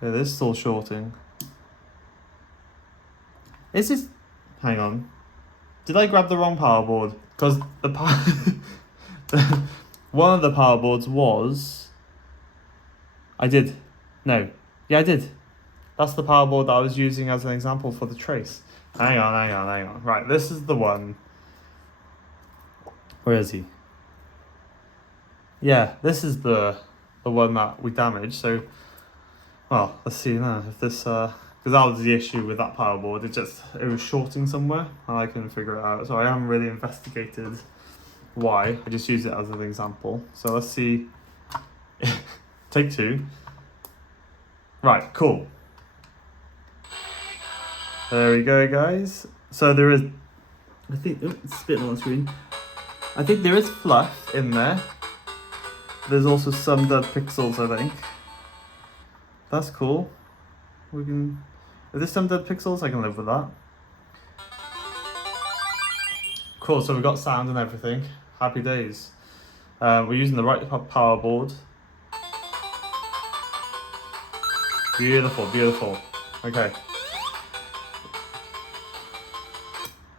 it is still shorting. Is this... Hang on. Did I grab the wrong power board? Because the power... one of the power boards was... I did. No. Yeah, I did. That's the power board that I was using as an example for the trace. Hang on. Right, this is the one. Where is he? Yeah, this is the one that we damaged, so... Well, let's see now if this, because that was the issue with that power board. It was shorting somewhere, and I couldn't figure it out. So I haven't really investigated why. I just used it as an example. So let's see. Take two. Right, cool. There we go, guys. So there is, I think, it's spitting on the screen. I think there is fluff in there. There's also some dead pixels, I think. That's cool. We can, if there's some dead pixels, I can live with that. Cool, so we've got sound and everything. Happy days. We're using the right power board. Beautiful, beautiful. Okay.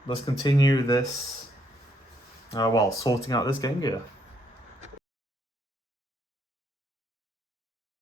Let's continue this, well, sorting out this Game Gear.